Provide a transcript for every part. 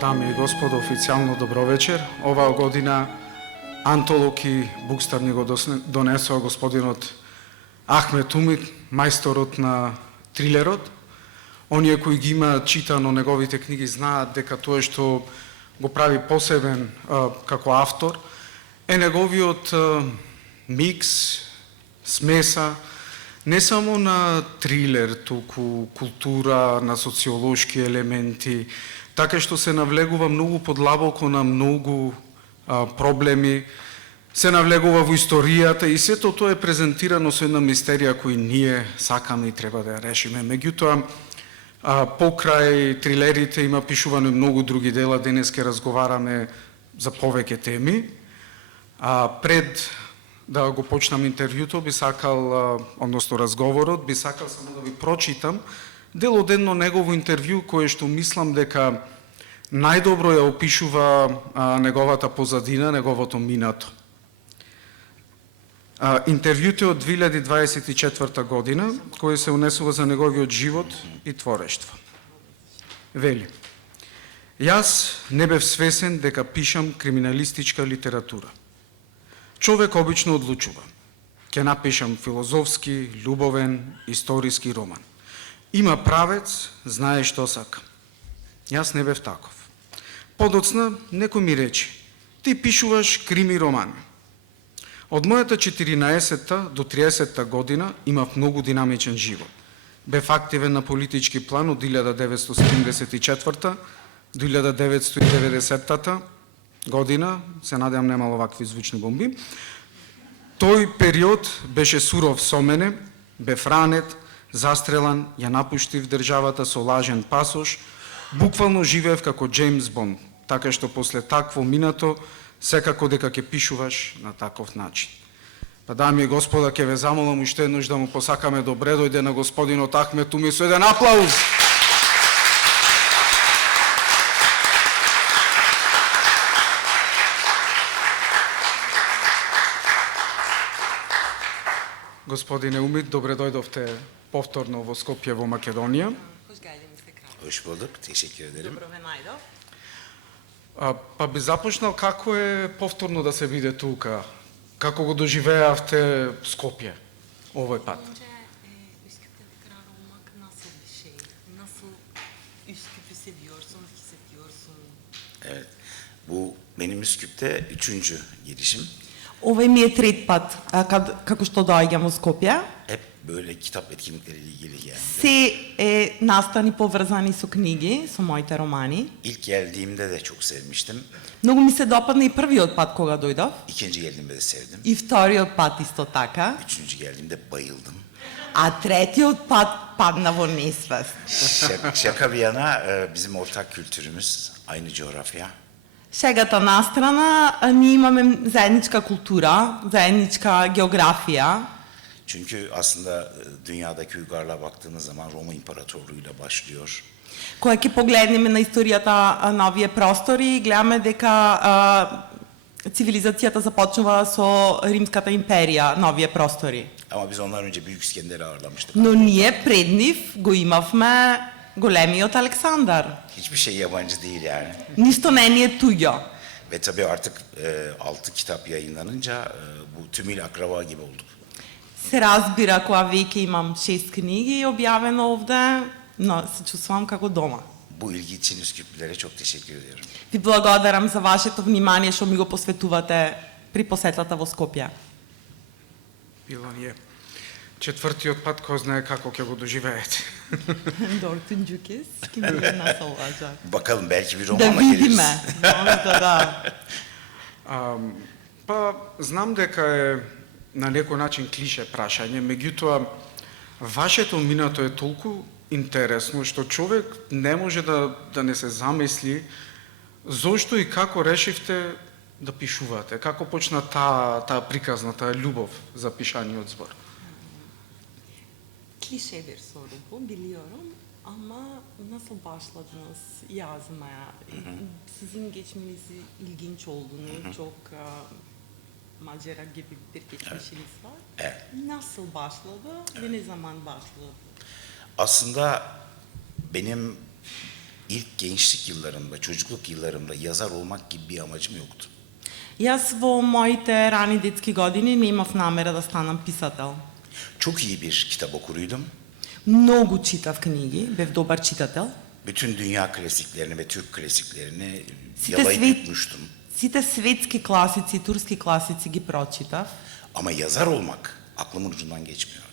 Дами и господа, официјално добро вечер. Оваа година антолог и букстар ни го донесува господинот Ахмет Умит, мајсторот на трилерот. Оние кои ги имаат читано неговите книги знаат дека тоа што го прави посебен како автор е неговиот микс, смеса, не само на трилер, туку култура, на социолошки елементи, така што се навлегува многу подлабоко на многу проблеми, се навлегува во историјата и сето тоа е презентирано со една мистерија која ние сакаме и треба да ја решиме. Меѓутоа, покрај трилерите има пишувано многу други дела, денес ќе разговараме за повеќе теми. Пред да го почнам интервјуто, би сакал, односно разговорот, би сакал само да ви прочитам дел од едно негово интервју кое што мислам дека најдобро ја опишува неговата позадина, неговото минато. Интервјуто е од 2024 година, кој се унесува за неговиот живот и творештво. Вели: Јас не бев свесен дека пишам криминалистичка литература. Човек обично одлучува. Ќе напишам филозофски, љубовен, историски роман. Има правец, знае што сака. Јас не бев таков. Подоцна некој ми рече: ти пишуваш крими романи. Од мојата 14-та до 30-та година имав многу динамичен живот. Бев активен на политички план од 1974-та до 1990-та година, се надевам немало вакви звучни бомби. Тој период беше суров со мене, бев ранет, застрелан, ја напуштив државата со лажен пасош, буквално живеев како Джеймс Бонд, така што после такво минато, секако дека ќе пишуваш на таков начин. Дами и господа, ќе ве замолам уште еднаш да му посакаме добре дојде на господинот Ахмет Умит со еден аплауз. Господине Умит, добре дојдовте повторно во Скопје во Македонија. Hoş bulduk, teşekkür ederim. Па би започнал како е повторно да се биде тука? Како го доживеавте Скопје овој пат? Önce Üsküp'te tekrar olmak nasıl bir şey? Nasıl Üsküp'ü seviyorsun, hissediyorsun? Evet, bu benim Üsküp'te 3. gelişim. Овој ми е трет пат како што доаѓам во Скопје. Hep böyle kitap etkinlikleriyle ilgili geldim. Се е настани поврзани со книги, со моите романи. İlk geldiğimde de çok sevmiştim. Многу ми се допадна и првиот пат кога дојдов. İkinci geldiğimde de sevdim. И вториот пат исто така. Üçüncü geldiğimde bayıldım. А третиот пат падна во несвест. Şaka bir yana bizim ortak kültürümüz aynı coğrafya. Шегата настрана, ние имаме заедничка култура, заедничка географија. Çünkü aslında dünyadaki uygarlığa baktığımız zaman Roma İmparatorluğu'yla başlıyor. Кога ќе погледнеме на историјата на овие простори, гледаме дека цивилизацијата започнува со Римската империја на овие простори. Ama biz ondan önce Büyük İskender'i ağırlamıştık. Но ние пред нив го имавме големиот Александар. Hiçbir şey yabancı değil yani. Ништо не ни е туѓо. Ve tabii artık 6 kitap yayınlanınca bu tümüyle akraba gibi olduk. Се разбира кога веќе имам 6 книги објавено овде, но се чувствувам како дома. Bu ilgi için Üsküplülere çok teşekkür ediyorum. Ви благодарам за вашето внимание што ми го посветувате при посетата во Скопје. Било ни е четвртиот пат, кој знае како ќе го доживеете. Дортунџукес, ке ми е насолажа. Bakalım belki bir Да romanla geliriz. видиме. Да. Па, знам дека е на некој начин клише прашање, меѓутоа, вашето минато е толку интересно, што човек не може да не се замисли зошто и како решивте да пишувате, како почна таа приказна, таа љубов за пишаниот збор. Klişe bir soru bu, biliyorum. Ama nasıl başladınız yazmaya? Sizin geçmeniz ilginç olduğunu, çok macera gibi bir geçmişiniz var. Evet. Nasıl başladı ve ne zaman başladı? Aslında benim ilk gençlik yıllarımda, çocukluk yıllarımda yazar olmak gibi bir amacım yoktu. Јас во моите рани детски години не имав намера да станам писател. Çok iyi bir kitap okuruydum. Многу читав книги, бев добар читател. Bütün dünya klasiklerini ve Türk klasiklerini Сите yalayıp свет, yutmuştum. сите светски класици, турски класици ги прочитав, Ama yazar olmak aklımın ucundan geçmiyordu.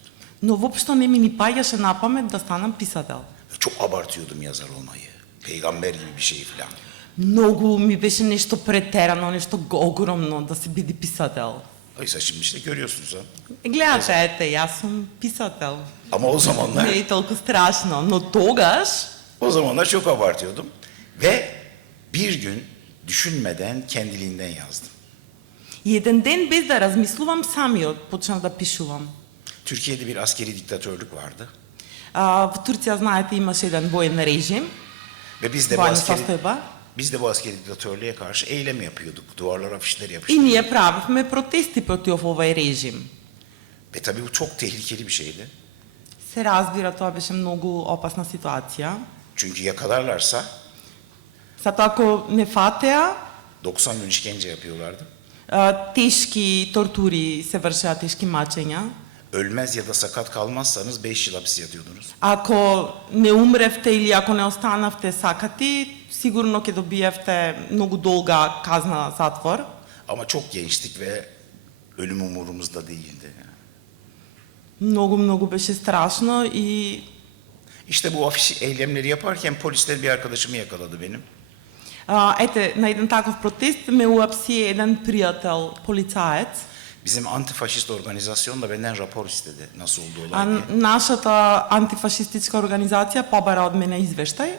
но воопшто не ми ни паѓаше на памет да станам писател. Çok abartıyordum yazar olmayı. Peygamber gibi bir şey falan. Многу ми беше нешто претерано, нешто огромно да се биде писател. Oysa şimdi işte görüyorsunuz ha. Гледате, ете, јас сум писател. Ama o zamanlar, Не е толку страшно, но тогаш çok abartıyordum. Ve bir gün düşünmeden kendiliğinden yazdım. и еден ден без да размислувам самиот почнав да пишувам. Türkiye'de bir askeri diktatörlük vardı. Во Турција, знаете, имаше еден воен режим, Ve biz de bu војна askeri, состојба, bu askeri diktatörlüğe karşı eylem yapıyorduk. Duvarlara afişler и yapıştırıyorduk. ние правивме протести против овој режим. Ve tabii bu çok tehlikeli bir şeydi. Се разбира, тоа беше многу опасна ситуација. Çünkü yakalarlarsa Затоа ако не фатеа, 90 gün işkence yapıyorlardı. тешки тортури се вршеа, тешки мачења. Ölmez ya da sakat kalmazsanız 5 yıl hapis yatıyordunuz. Ако не умревте или ако не останавте сакати, сигурно ќе добиевте многу долга казна затвор. Ama çok gençtik ve ölüm umurumuzda değildi. Многу беше страшно и İşte bu afiş eylemleri yaparken polisler bir arkadaşımı yakaladı benim. ете, на еден таков протест ме уапси еден пријател, полицаец. Bizim antifaşist organizasyon da benden rapor istedi. Nasıl oldu А olay diye. нашата антифашистичка организација побара од мене извештај.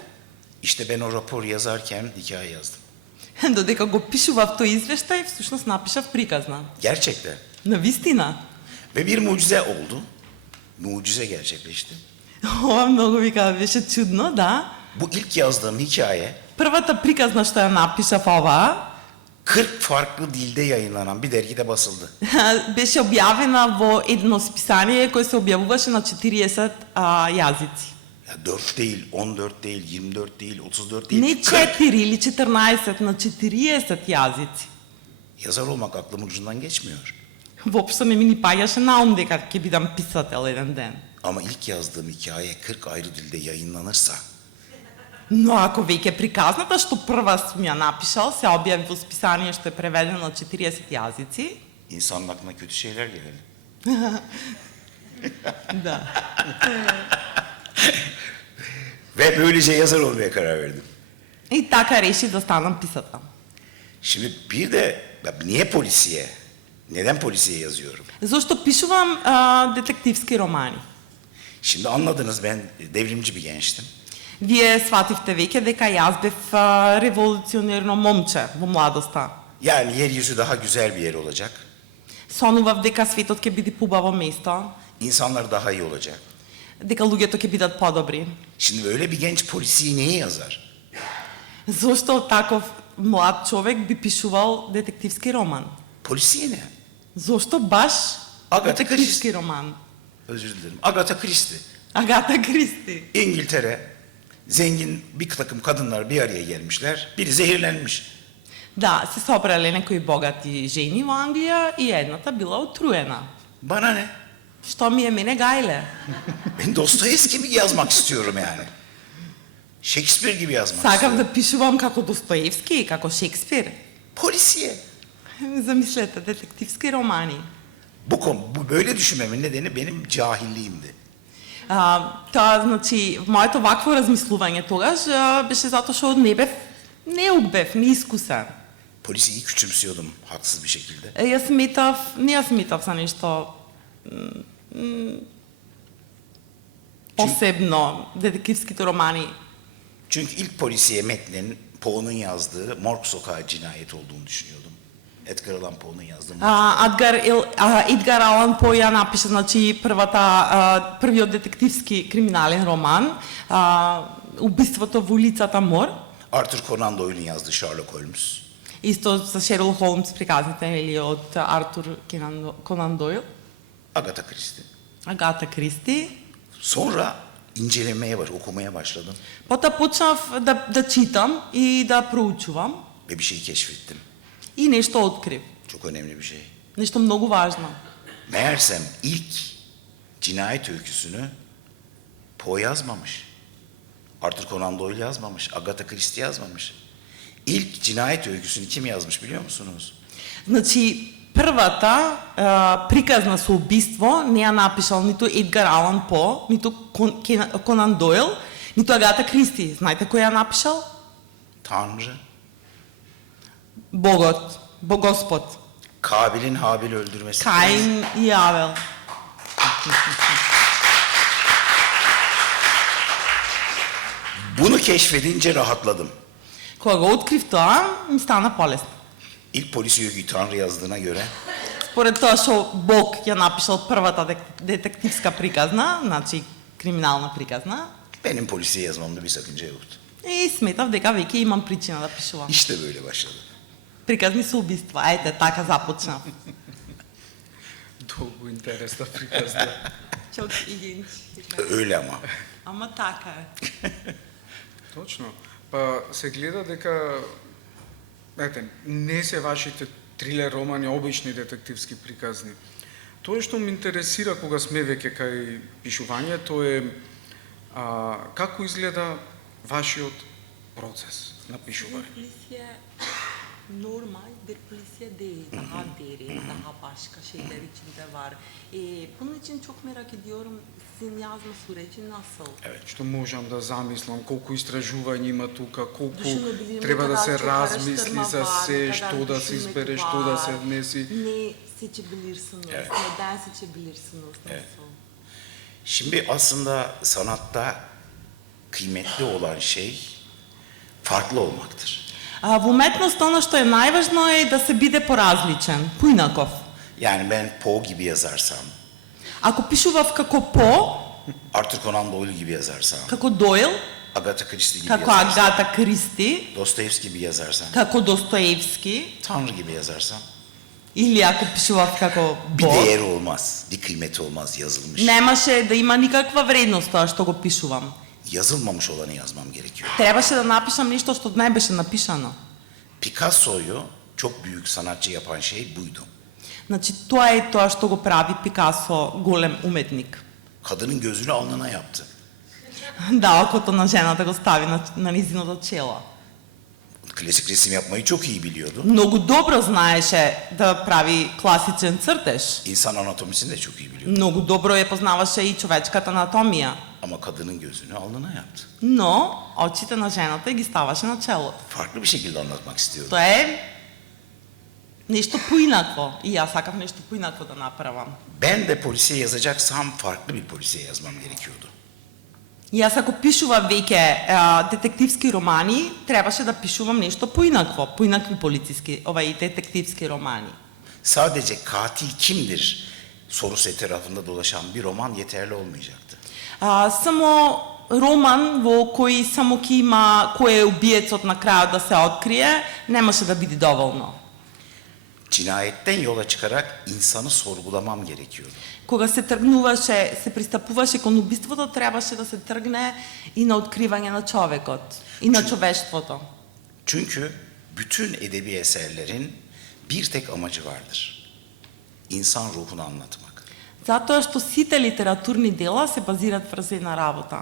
İşte ben o raporu yazarken hikaye yazdım. Додека го пишував тој извештај, всушност напишав приказна. Gerçekten. Навистина. Ve bir mucize oldu. Mucize gerçekleşti. Ова многу вика беше чудно, да. Bu ilk yazdığım hikaye Првата приказна што ја напишав ова 40 farklı dilde yayınlanan bir dergide basıldı. беше објавена во едно списание кој се објавуваше на 40 јазици. Ya 4 değil, 14 değil, 24 değil, 34 değil. Не 4 или 14, на 40 јазици. Yazar olmak aklımın ucundan geçmiyor. Воопшто не ми ни паѓаше на ум дека ќе бидам писател еден ден. Ama ilk yazdığım hikaye 40 ayrı dilde yayınlanırsa Но ако веќе приказната што прва сум ја напишал, се објави во списание што е преведено на 40 јазици, insanın aklına kötü şeyler gelir. да. Ve böylece yazar olmaya karar verdim. И така решив да станам писател. Şimdi bir de ya niye polisiye? Neden polisiye yazıyorum? Зошто пишувам детективски романи. Şimdi anladınız, ben devrimci bir gençtim. Вие свативте веќе дека јас бев револуционерно момче во младоста. Yani yeryüzü daha güzel bir yer olacak. Сонував дека светот ќе биде побаво место, İnsanlar daha iyi olacak. дека луѓето ќе бидат подобри. Şimdi öyle bir genç polisiye neyi yazar? Зошто таков млад човек би пишувал детективски роман? Polisiye ne? Зошто баш Агата детективски роман? Özür dilerim. Agatha Christie. Агата Кристи. İngiltere. Zengin bir takım kadınlar bir araya gelmişler. Biri zehirlenmiş. Да, се собрале некои богати жени во Англија и едната била отруена. Bana ne? Што ми е мене гајле? Ben Dostoyevski gibi yazmak istiyorum yani. Shakespeare gibi yazmak Сакав istiyorum. да пишувам како Достоевски, како Шекспир. Polisiye. Замислете, детективски романи. Bu böyle düşünmemin nedeni benim cahilliğimdi. Тоа, значи, моето вакво размислување тогаш беше затоа што неук бев, неискусен. Polisiyi küçümsüyordum haksız bir şekilde. Ја сметав за нешто посебно, детективските романи. Çünkü ilk polisiye metnin Poe'nun yazdığı Morg Sokağı cinayeti olduğunu düşünüyordum. Едгар Алан По'нун yazdığı Едгар Алан По ја напиша, значи, првиот детективски криминален роман, Убиството во улицата Мор. Arthur Conan Doyle'un yazdığı Sherlock Holmes. Исто за Шерлок Холмс приказните или од Артур Конан Дойл, Agatha Christie. Агата Кристи. Sonra okumaya başladım Потоа почнав да читам и да проучувам ve bir şey keşfettim. и нешто открив. Çok önemli bir şey. Нешто многу важно. Meğersem ilk cinayet öyküsünü Poe yazmamış. Arthur Conan Doyle yazmamış. Agatha Christie yazmamış. İlk cinayet öyküsünü kim yazmış biliyor musunuz? Значи, првата приказна со убиство не ја напишал ниту Едгар Алан По, ниту Конан Дойл, ниту Агата Кристи. Знаете кој ја напишал? Tanrı. Богот, Господ. Kabil'in Habil'i öldürmesi. Каин и Авел. Bunu keşfedince rahatladım. Кога го открив тоа, ми стана полесно. İlk polisi öyküyü Tanrı yazdığına göre Според тоа што Бог ја напишал првата детективска приказна, значи криминална приказна, benim polisiye yazmamda bir sakınca yoktu. и сметав дека веќе имам причина да пишувам. İşte böyle başladı. Приказни со убиства. Ајде, така започнав. Долго интересна приказна. Чок и Öyle ama. Ама така е. Точно. Па се гледа дека ете, не се вашите трилер романи, обични детективски приказни. Тоа што ме интересира кога сме веќе кај пишувањето е како изгледа вашиот процес на пишување. Normal bir polisiye değil, daha derin, daha başka şeyler içinde var. Bunun için çok merak ediyorum, sizin yazma süreci nasıl? Што можам да замислам, колку истражување има тука, колку Düşünebilirim, треба ne да kadar се çok размисли araştırma за var, се, ne kadar што да се düşünmek избере, што да се var. внеси. Ne seçebilirsiniz, neden seçebilirsiniz, nasıl? Şimdi aslında sanatta kıymetli olan şey farklı olmaktır. Во уметноста, оно што е најважно е да се биде поразличен, поинаков. Yani ben Poe gibi yazarsam, Ако пишував како По, Arthur Conan Doyle gibi yazarsam, како Дойл, Agatha Christie gibi како yazarsam, Агата Кристи, Dostoyevski gibi yazarsam, како Достоевски, Tanrı gibi yazarsam или ако пишував како bir Бог, değeri olmaz, bir kıymeti olmaz yazılmış. немаше да има никаква вредност тоа што го пишувам. Yazılmamış olanı yazmam gerekiyor. Требаше да напишам нешто што не беше напишано. Picasso'yu çok büyük sanatçı yapan şey buydu. Значи, тоа е тоа што го прави Пикасо голем уметник. Kadının gözünü alnına yaptı. Да, окото на жената го стави на низиното чело. Klasik resim yapmayı çok iyi biliyordu. Многу добро знаеше да прави класичен цртеж. İnsan anatomisini de çok iyi biliyordu. Многу добро ја познаваше и човечката анатомија. Ama kadının gözünü alnına yaptı. Но очите на жената ги ставаше на челото. Farklı bir şekilde anlatmak istiyordu. Тоа е нешто поинакво. И јас сакав нешто поинакво да направам. Ben de polisiye yazacaksam farklı bir polisiye yazmam gerekiyordu. И јас ако пишувам веќе детективски романи, требаше да пишувам нешто поинакво, поинакви детективски романи. Sadece katil kimdir sorusu etrafında dolaşan bir roman yeterli olmayacaktı. Само роман во кој само ќе има кој е убиецот на крајот да се открие, немаше да биде доволно. Cinayetten yola çıkarak insanı sorgulamam gerekiyordu. Кога се тргнуваше, се пристапуваше кон убиството, требаше да се тргне и на откривање на човекот и на човештвото. Çünkü bütün edebi eserlerin bir tek amacı vardır. İnsan ruhunu anlatmak. Затоа што сите литературни дела се базираат врз една работа.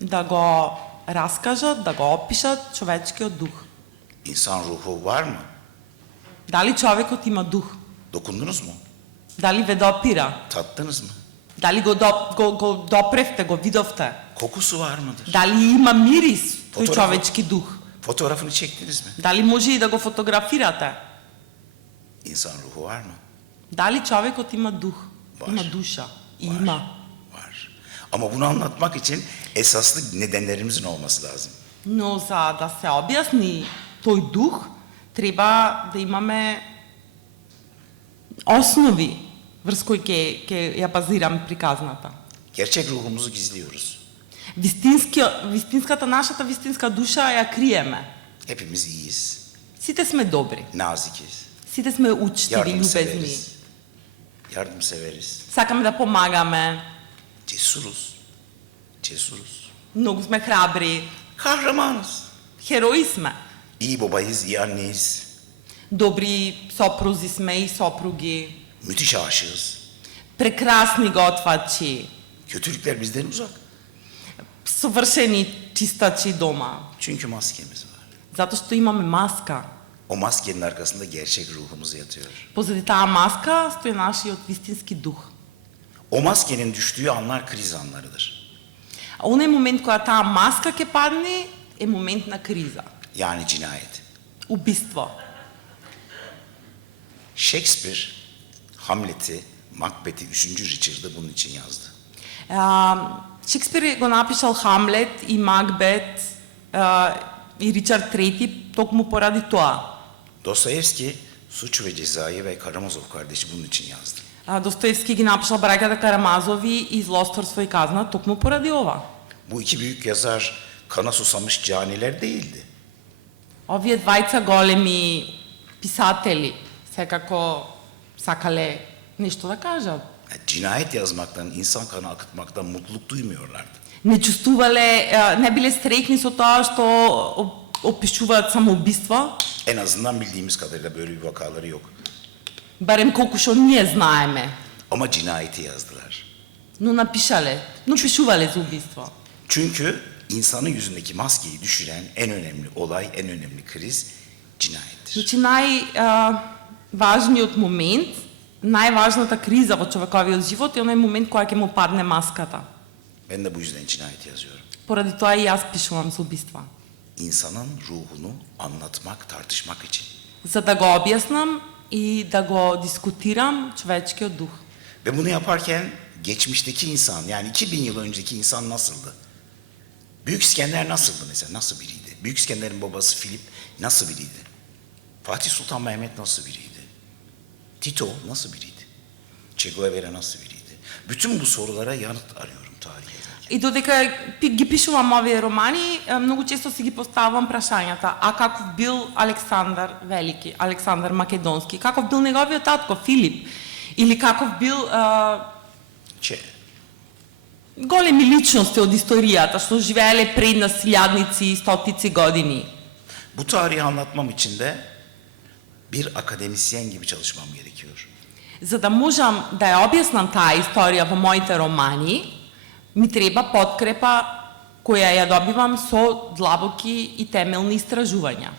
Да го раскажат, да го опишат човечкиот дух. İnsan ruhu var mı? Дали човекот има дух? Dokundunuz mu? Дали ве допира? Tattınız mı? Дали го допревте, го видовте? Kokusu var mıdır? Дали има мирис тој Фотограф- човечки дух? Fotoğrafını çektiniz mi? Дали може и да го фотографирате? İnsan ruhu var mı? Дали човекот има дух? Var. Има душа? И Var. има. Var. Ama bunu anlatmak için esaslı nedenlerimizin olması lazım. Но за да се објасни тој дух, треба да имаме основи врз кои ќе ја базирам приказната. Gerçek ruhumuzu gizliyoruz. Нашата вистинска душа ја криеме. Hepimiz iyiyiz, Сите сме добри, nazikiz, сите сме учтиви, љубезни. yardımseveriz, Сакаме да помагаме, cesuruz, многу сме храбри, kahramanız. херои сме. İyi babayız, iyi anneyiz, Добри сопрузи сме и сопруги, müthiş aşığız. прекрасни готвачи, Kötülükler bizden uzak. совршени чистачи дома. Çünkü maskemiz var. Затоа што имаме маска. O maskenin arkasında gerçek ruhumuz yatıyor. Позади таа маска стои нашиот вистински дух. O maskenin düştüğü anlar kriz anlarıdır. Оној момент кога таа маска ќе падне е момент на криза, Yani cinayet. убиство. Shakespeare, Hamlet'i, Macbeth'i, 3. Richard'ı bunun için yazdı. Шекспир го напишал Хамлет и Макбет и Ричард Трети токму поради тоа. Dostoyevski, Suç ve Ceza'yı ve Karamazov kardeşi bunun için yazdı. Достоевски ги напишал браќата Карамазови и Злосторство и казна токму поради ова. Bu iki büyük yazar kana susamış caniler değildi. Овие двајца големи писатели секако сакале нешто да кажат. Yani cinayet yazmaktan, insan kanı akıtmaktan mutluluk duymuyorlardı. Не чувствувале, не биле среќни со тоа што опишуваат самоубиство, En azından bildiğimiz kadarıyla böyle bir vakaları yok. барем колку што ние знаеме. Ama cinayeti yazdılar. Но пишувале за убиство. Çünkü insanın yüzündeki maskeyi düşüren en önemli olay, en önemli kriz cinayettir. Значи најважниот момент, најважната криза во човековиот живот е оној момент кога ќе му падне маската. Ben de bu yüzden cinayet yazıyorum. Поради тоа и јас пишувам за убиства. İnsanın ruhunu anlatmak, tartışmak için. За да го објаснам и да го дискутирам човечкиот дух. Ve bunu yaparken geçmişteki insan, yani 2000 yıl önceki insan nasıldı? Büyük İskender nasıldı mesela? Nasıl biriydi? Büyük İskender'in babası Filip nasıl biriydi? Fatih Sultan Mehmet nasıl biriydi? Tito nasıl biriydi? Che Guevara nasıl biriydi? Bütün bu sorulara yanıt arıyorum tarih yazarken. И додека ги пишувам овие романи, многу често си ги поставам прашањата, а каков бил Александар Велики, Александар Македонски, каков бил неговиот татко Филип, или каков бил Che. големи личности од историјата што живееле пред нас илјадници и стотици години. Bu tarihi anlatmam için de bir akademisyen gibi çalışmam gerekiyor. За да можам да ја објаснам таа историја во моите романи, ми треба подкрепа која ја добивам со длабоки и темелни истражувања.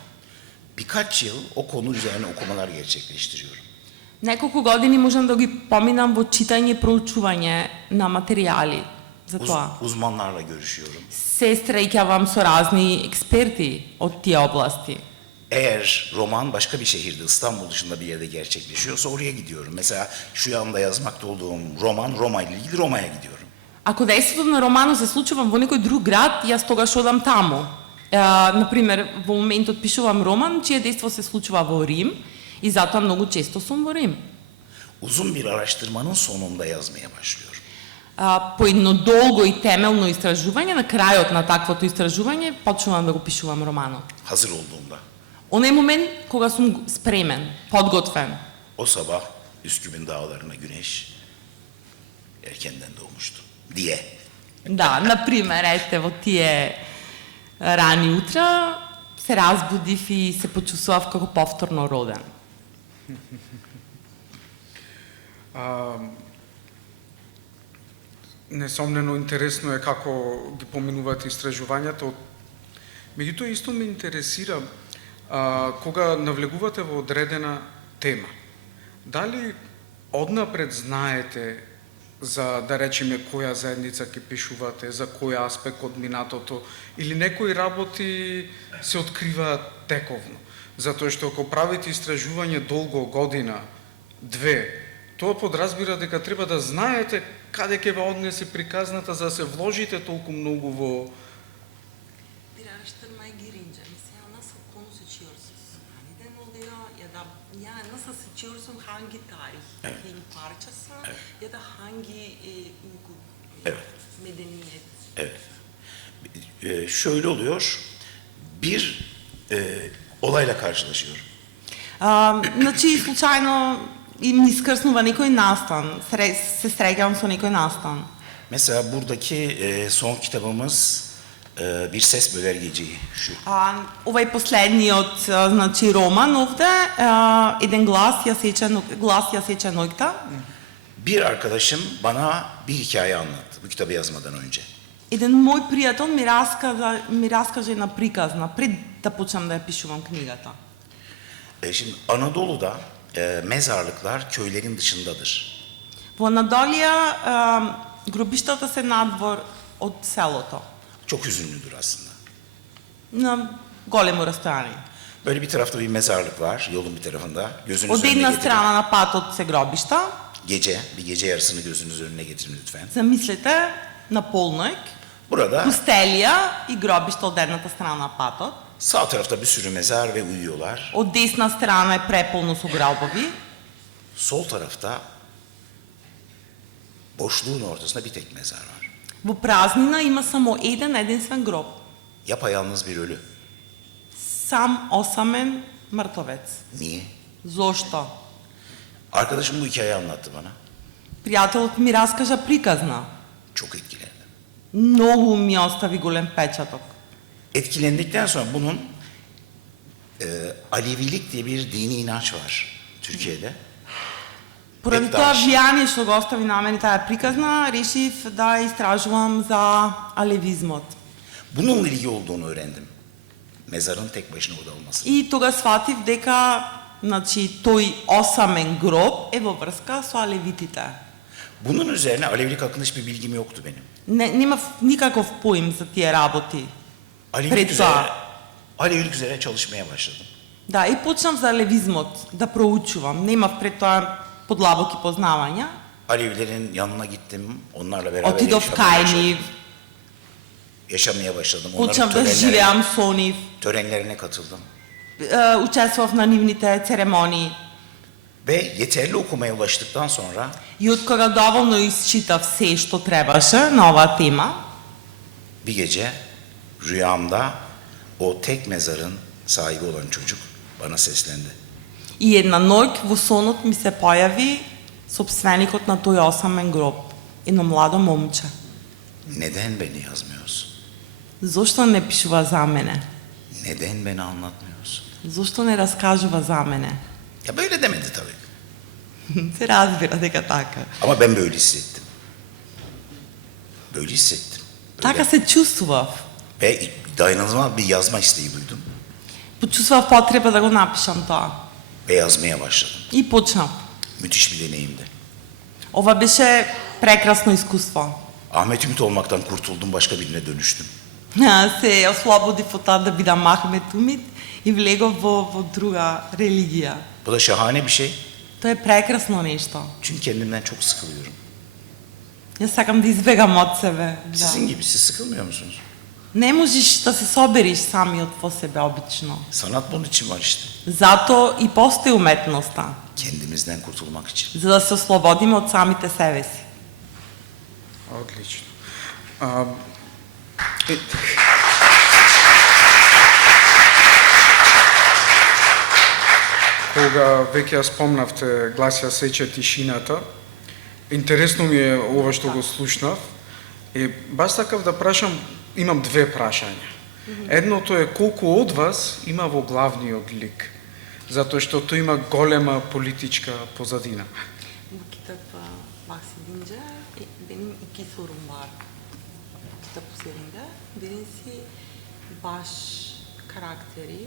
Birkaç yıl o konu üzerine okumalar gerçekleştiriyorum. Неколку години можам да ги поминам во читање и проучување на материјали за тоа. Uzmanlarla görüşüyorum. Се среќавам со разни експерти од тие области. Eğer roman başka bir şehirde, İstanbul dışında bir yerde gerçekleşiyorsa oraya gidiyorum. Mesela şu anda yazmakta olduğum roman Roma ile ilgili Roma'ya gidiyorum. Ако дејството на романот се случува во некој друг град, јас тогаш одам таму. Например, во моментот пишувам роман, чие дејство се случува во Рим и затоа многу често сум во Рим. Uzun bir araştırmanın sonunda yazmaya başlıyorum. По едно долго и темелно истражување, на крајот на таквото истражување, почнувам да го пишувам романот. Hazır olduğumda. Оној момент кога сум спремен, подготвен. O sabah Üsküp'ün dağlarına güneş erkenden doğmuştu diye. Да, например, ете во тие рани утра се разбудив и се почувствував како повторно роден. Несомнено интересно е како ги поминуваат истражувањата. Меѓутоа исто ме интересира кога навлегувате во одредена тема. Дали однапред знаете за, да речеме, која заедница ќе пишувате, за кој аспект од минатото, или некои работи се откриваат тековно? Затоа што ако правите истражување долго, година, две, тоа подразбира дека треба да знаете каде ќе ве однесе приказната за да се вложите толку многу во Bir araştırmaya girince mesela nasıl konuşuyorsunuz? Neden oluyor ya da yani nasıl asociiyor hangi tarih, film parçası ya da hangi uygu, Evet. medeniyet. Evet. Şöyle oluyor, bir olayla karşılaşıyorum. Значи, случајно им искрснува некој настан, се среќавам со некој настан. Mesela buradaki son kitabımız Bir Ses Böler Geceyi. Şu. Овај последниот, значи, роман овде, еден глас ја сече ноќта. Bir arkadaşım bana bir hikaye anlattı bu kitabı yazmadan önce. Еден мој пријател ми раскаже една приказна пред да почнам да ја пишувам книгата. Şimdi Anadolu'da mezarlıklar köylerin dışındadır. Во Анадолија, гробиштата се надвор од селото, Çok hüzünlüdür aslında. на големо растојание. Böyle bir tarafta bir mezarlık var, yolun bir tarafında. Gözünüz Од önüne една getirin. страна на патот се гробишта. Bir gece yarısını gözünüz önüne getirin lütfen. Замислете на полноќ, Burada пустелија и гробиште од едната страна на патот. sağ tarafta bir sürü mezar ve uyuyorlar. Од десна страна е преполно со гробови. Sol tarafta boşluğun ortasında bir tek mezar var. Во празнина има само еден единствен гроб. Yapayalnız bir ölü. Сам осамен мртовец. Niye? Зошто? Arkadaşım bu hikayeyi anlattı bana. Пријателот ми раскажа приказна. Çok etkilendim. Многу ми остави голем печаток. Etkilendikten sonra bunun Alevilik diye bir dini inanç var Türkiye'de. Поради тоа влијание што го остави на мене таа приказна, решив да истражувам за алевизмот. Bununla ilgili olduğunu öğrendim. Mezarın tek başına orada olması. И тога сватив дека, значи, тој осамен гроб е во врска со алевитите. Bunun üzerine Alevilik hakkında hiçbir bilgim yoktu benim. Немав никаков поим за тие работи. Alevilik Пред üzere, тоа. Alevilik üzere çalışmaya başladım. Да, и почнав за алевизмот да проучувам. Немав пред тоа подлабоки познавања. Alevilerin yanına gittim, onlarla beraber Отидов кај нив, yaşamaya başladım. почнав да живеам со нив, törenlerine katıldım. учествував на нивните церемонии. Ve yeterli okumaya ulaştıktan sonra И од кога доволно исчитав се што требаше на оваа тема, bir gece rüyamda o tek mezarın sahibi olan çocuk bana seslendi. и една ноќ во сонот ми се појави сопственикот на тој осамен гроб, едно младо момче. Neden beni yazmıyorsun? Зошто не пишува за мене? Neden beni anlatmıyorsun? Зошто не раскажува за мене? Ya böyle demedi tabii. Се разбира дека така. Ama ben böyle hissettim. Böyle hissettim. Така се чувствував. Ve dayanılmaz bir yazma isteği duydum. Почувствував потреба да го напишам тоа. Ve yazmaya başladım. И почнав. Müthiş bir deneyimdi. Ова беше прекрасно искуство. Ahmet Ümit olmaktan kurtuldum, başka birine dönüştüm. Се ослободив од тоа да бидам Ахмет Умит и влегов во друга религија. Bu da şahane bir şey. Тоа е прекрасно нешто. Çünkü kendimden çok sıkılıyorum. Јас сакам да избегам од себе. Да. Sizin gibi siz sıkılmıyor musunuz? Не можеш да се собериш самиот во себе обично. Sanat bunun için var işte. Зато и постои уметноста, Kendimizden kurtulmak için. за да се ослободиме од самите себе си. Одлично. Кога веќе ја спомнавте глас ја сече тишината, интересно ми е ова што го слушнав, и баш сакав да прашам, имам две прашања. Едното е колку од вас има во главниот лик, затоа што тој има голема политичка позадина. Bu kitap bahsedince benim iki sorum var bu kitap üzerinde. Birincisi baş karakteri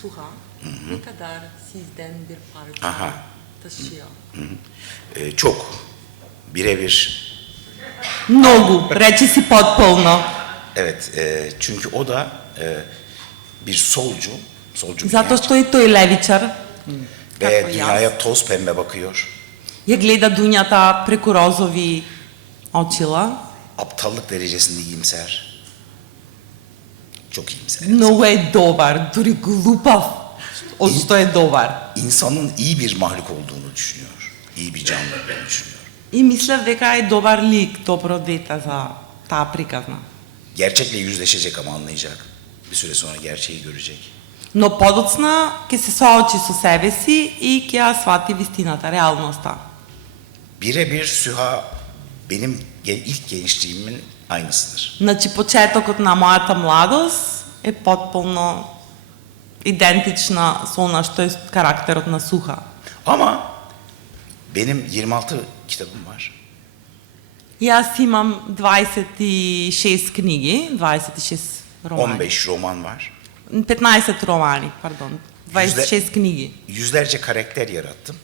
Suha ne kadar sizden bir parça Aha. taşıyor. Çok. Birebir. Многу, рече си потполно. Evet. Çünkü o da bir solcu. Solcu bir Затоа genç. што е тој левичар, Ve како јас. dünyaya toz pembe bakıyor. Ја гледа дуњата преку розови очила. Aptallık derecesinde iyimser. Çok iyimser. Многу е добар, дури глупав, што е добар. İnsanın iyi bir mahluk olduğunu düşünüyor. İyi bir canlı olduğunu düşünüyor. И мислев дека е добар лик, добро дете за таа приказна. Gerçekle yüzleşecek ama anlayacak. Bir süre sonra gerçeği görecek. Но подоцна ќе се соочи со себе си и ќе ја свати вистината, реалноста. Birebir Süha benim ilk gençliğimin aynısıdır. Значи, почетокот на мојата младост е потполно идентична со она што е карактерот на Суха. Ama benim 26 kitabım var. Јас имам 26 книги, 26 романи. 15 roman var. 15 романи, пардон. 26 книги. Yüzlerce karakter yarattım.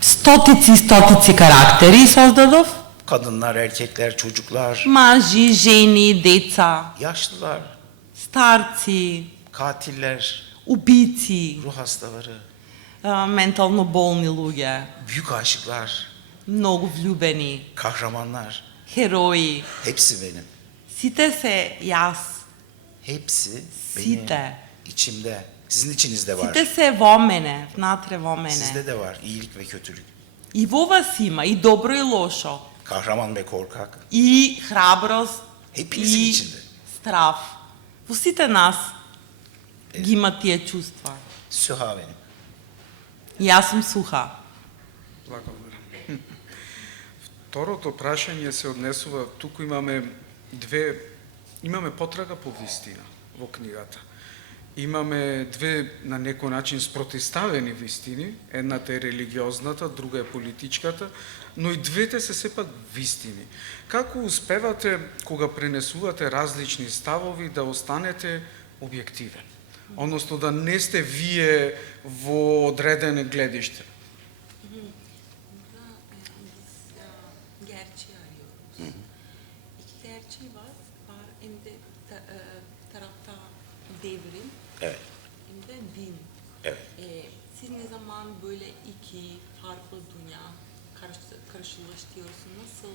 Стотици карактери создадов. Kadınlar, erkekler, çocuklar, Мажи, жени, деца, yaşlılar, старци, katiller, убици, ruh hastaları, ментално болни луѓе, büyük aşıklar, многу влюбени, kahramanlar. херои. Hepsi benim. Сите се јас. Hepsi benim Сите. içimde. Sizin içinizde var. Сите се во мене, внатре во мене. Sizde de var iyilik ve kötülük. И во вас има и добро и лошо. Kahraman ve korkak. И храброст, Hepinizin и içinde. страв. Во сите нас ги има тие чувства. Süha benim. Јас сум Суха. Благодарам. Второто прашање се однесува, туку имаме потрага по вистина во книгата. Имаме две на некој начин спротиставени вистини, едната е религиозната, друга е политичката, но и двете се сепак вистини. Како успевате кога пренесувате различни ставови да останете објективен? Односно да не сте вие во одредено гледиште? Evet. Hem de din. Evet. Siz ne zaman böyle iki farklı dünya karşılaştırıyorsunuz? Nasıl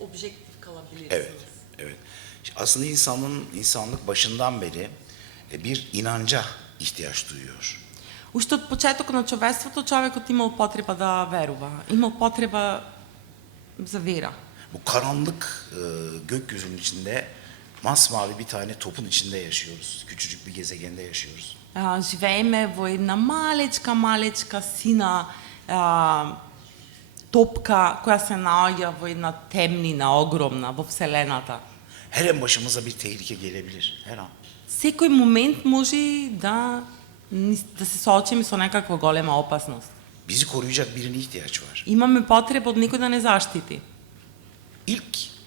objektif kalabilirsiniz? Evet. Evet. Aslında insanlık başından beri bir inanca ihtiyaç duyuyor. Уште од почетокот на човештвото човекот имал потреба да верува, имал потреба за вера. Bu karanlık gökyüzünün içinde masmavi bir tane topun içinde yaşıyoruz. Küçücük bir gezegende yaşıyoruz. Живееме во една малечка сина топка која се наоѓа во една темнина огромна во вселената. Her an başımıza bir tehlike gelebilir. Her an. Секој момент може да се соочиме со некаква голема опасност. Bizi koruyacak birine ihtiyaç var. Имаме потреба од некој да не заштити.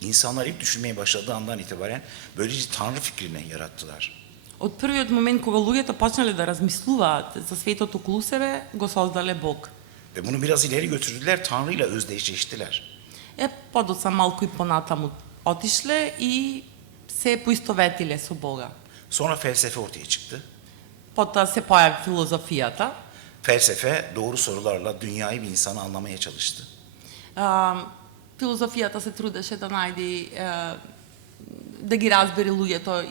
İnsanlar ilk düşünmeye başladığı andan itibaren böylece Tanrı fikrini yarattılar. Од првиот момент кога луѓето почнале да размислуваат за светот околу себе, го создале Бог. Ve bunu biraz ileri götürdüler, Tanrı ile özdeşleştiler. Подоцна малку и понатаму отишле и се поистоветиле со Бога. Sonra felsefe ortaya çıktı. Потоа се појави филозофијата. Felsefe doğru sorularla dünyayı bir insanı anlamaya çalıştı. Филозофијата се трудеше да најде да ги разбере луѓето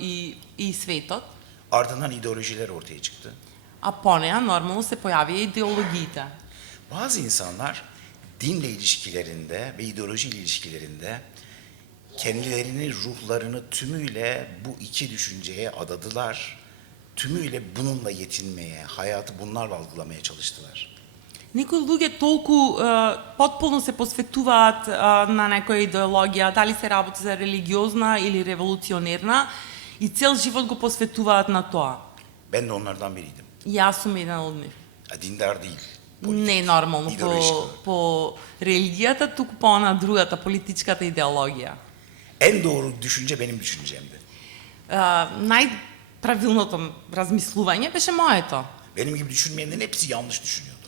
и светот. Ardından ideolojiler ortaya çıktı. А понеа нормално се појави идеологиите. Bazı insanlar dinle ilişkilerinde ve ideoloji ilişkilerinde kendilerini, ruhlarını tümüyle bu iki düşünceye adadılar. Tümüyle bununla yetinmeye, hayatı bunlarla algılamaya çalıştılar. Некои луѓе толку потполно се посветуваат на некоја идеологија, дали се работи за религиозна или револуционерна, и цел живот го посветуваат на тоа. Ben de onlardan biriydim. Јас сум еден од нив. Dindar değil. Не нормално идеологичка. по религијата, туку по на другата политичката идеологија. En doğru düşünce benim düşüncemdi. Најправилното размислување беше моето. Benim gibi düşünmeyenlerin hepsi yanlış düşünüyordu.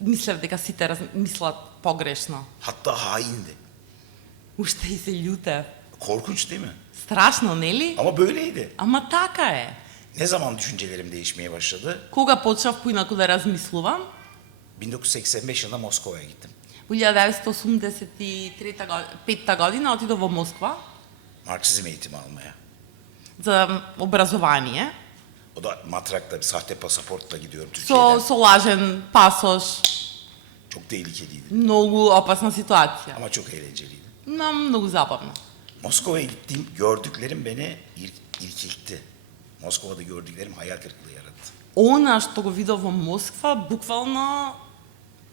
Мислев дека сите мислат погрешно. Hatta haindi. Уште и се љутев. Korkunç değil mi? Страшно, нели? Ama böyleydi. Ама така е. Ne zaman düşüncelerim değişmeye başladı? Кога почнав поинаку да размислувам? 1985 yılında Moskova'ya gittim. Во 1985 година отидов во Москва Marksizm eğitimi almaya. за образование. O da matrakla, sahte pasaportla gidiyorum со, Türkiye'den. со лажен пасош. Çok tehlikeliydi Многу опасна ситуација. ama çok eğlenceliydi. Но многу забавно. Moskova'ya gittiğim gördüklerim beni irkiltti. Moskova'da gördüklerim hayal kırıklığı yarattı. Она што го видов во Москва буквално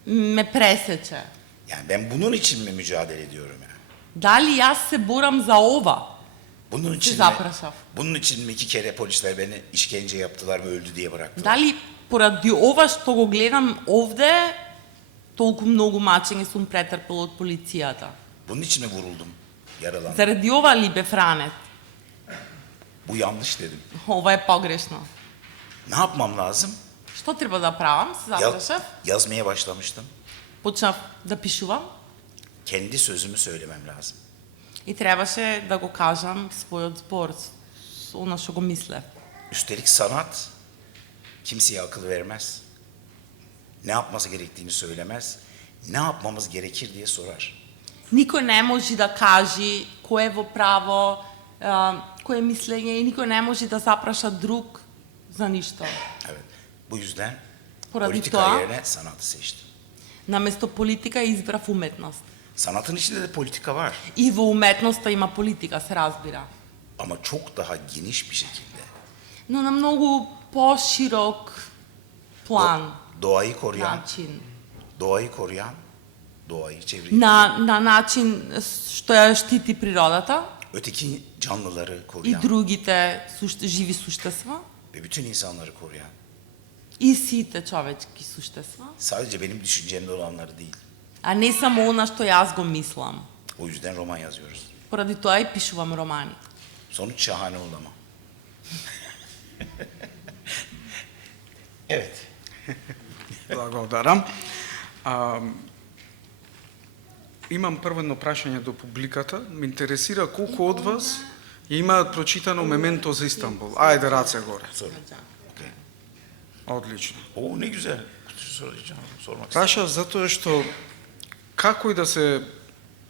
ме пресече. Yani ben bunun için mi mücadele ediyorum ya? Дали јас се борам за ова? Bunun için mi, запрашав. bunun için mi 2 kere polisler beni işkence yaptılar ve öldü diye bıraktılar? Дали поради ова што го гледам овде, толку многу мачење сум претрпел од полицијата? Bunun için mi vuruldum, yaralandım? Заради ова ли бев ранет? Bu yanlış dedim. Ова е погрешно. Ne yapmam lazım? Што треба да правам? Се запрашав. Yazmaya başlamıştım. Почнав да пишувам Kendi sözümü söylemem lazım. и требаше да го кажам својот збор, она што го мислев. Üstelik sanat kimseye akıl vermez. Ne yapması gerektiğini söylemez. Ne yapmamız gerekir diye sorar. Никој не може да кажи кој е во право, кој е мислење и никој не може да запраша друг за ништо. Evet. Bu yüzden Pоради politika тоа, yerine sanatı seçtim. наместо политика избрав уметност. Sanatın içinde de politika var. И во уметноста има политика, се разбира. Ama çok daha geniş bir şekilde. Но на многу поширок план, Doğayı koruyan, начин. doğayı, çevreyi, На начин што ја штити природата öteki canlıları и koruyan другите живи суштества ve bütün insanları koruyan. и сите човечки суштества, Sadece benim düşüncemde olanları değil. а не само она што јас го мислам. O yüzden roman yazıyoruz. Поради тоа и пишувам романи. Sonuç şahane oldu ama. Evet. Благодарам. Имам прво едно прашање до публиката. Ме интересира колку од вас ја имаат прочитано Мементо за Истанбул. Ајде, раце горе. Sorun. Okay. Одлично. Oo ne güzel. Soracağım, sormak istedim. Прашав затоа што како и да се,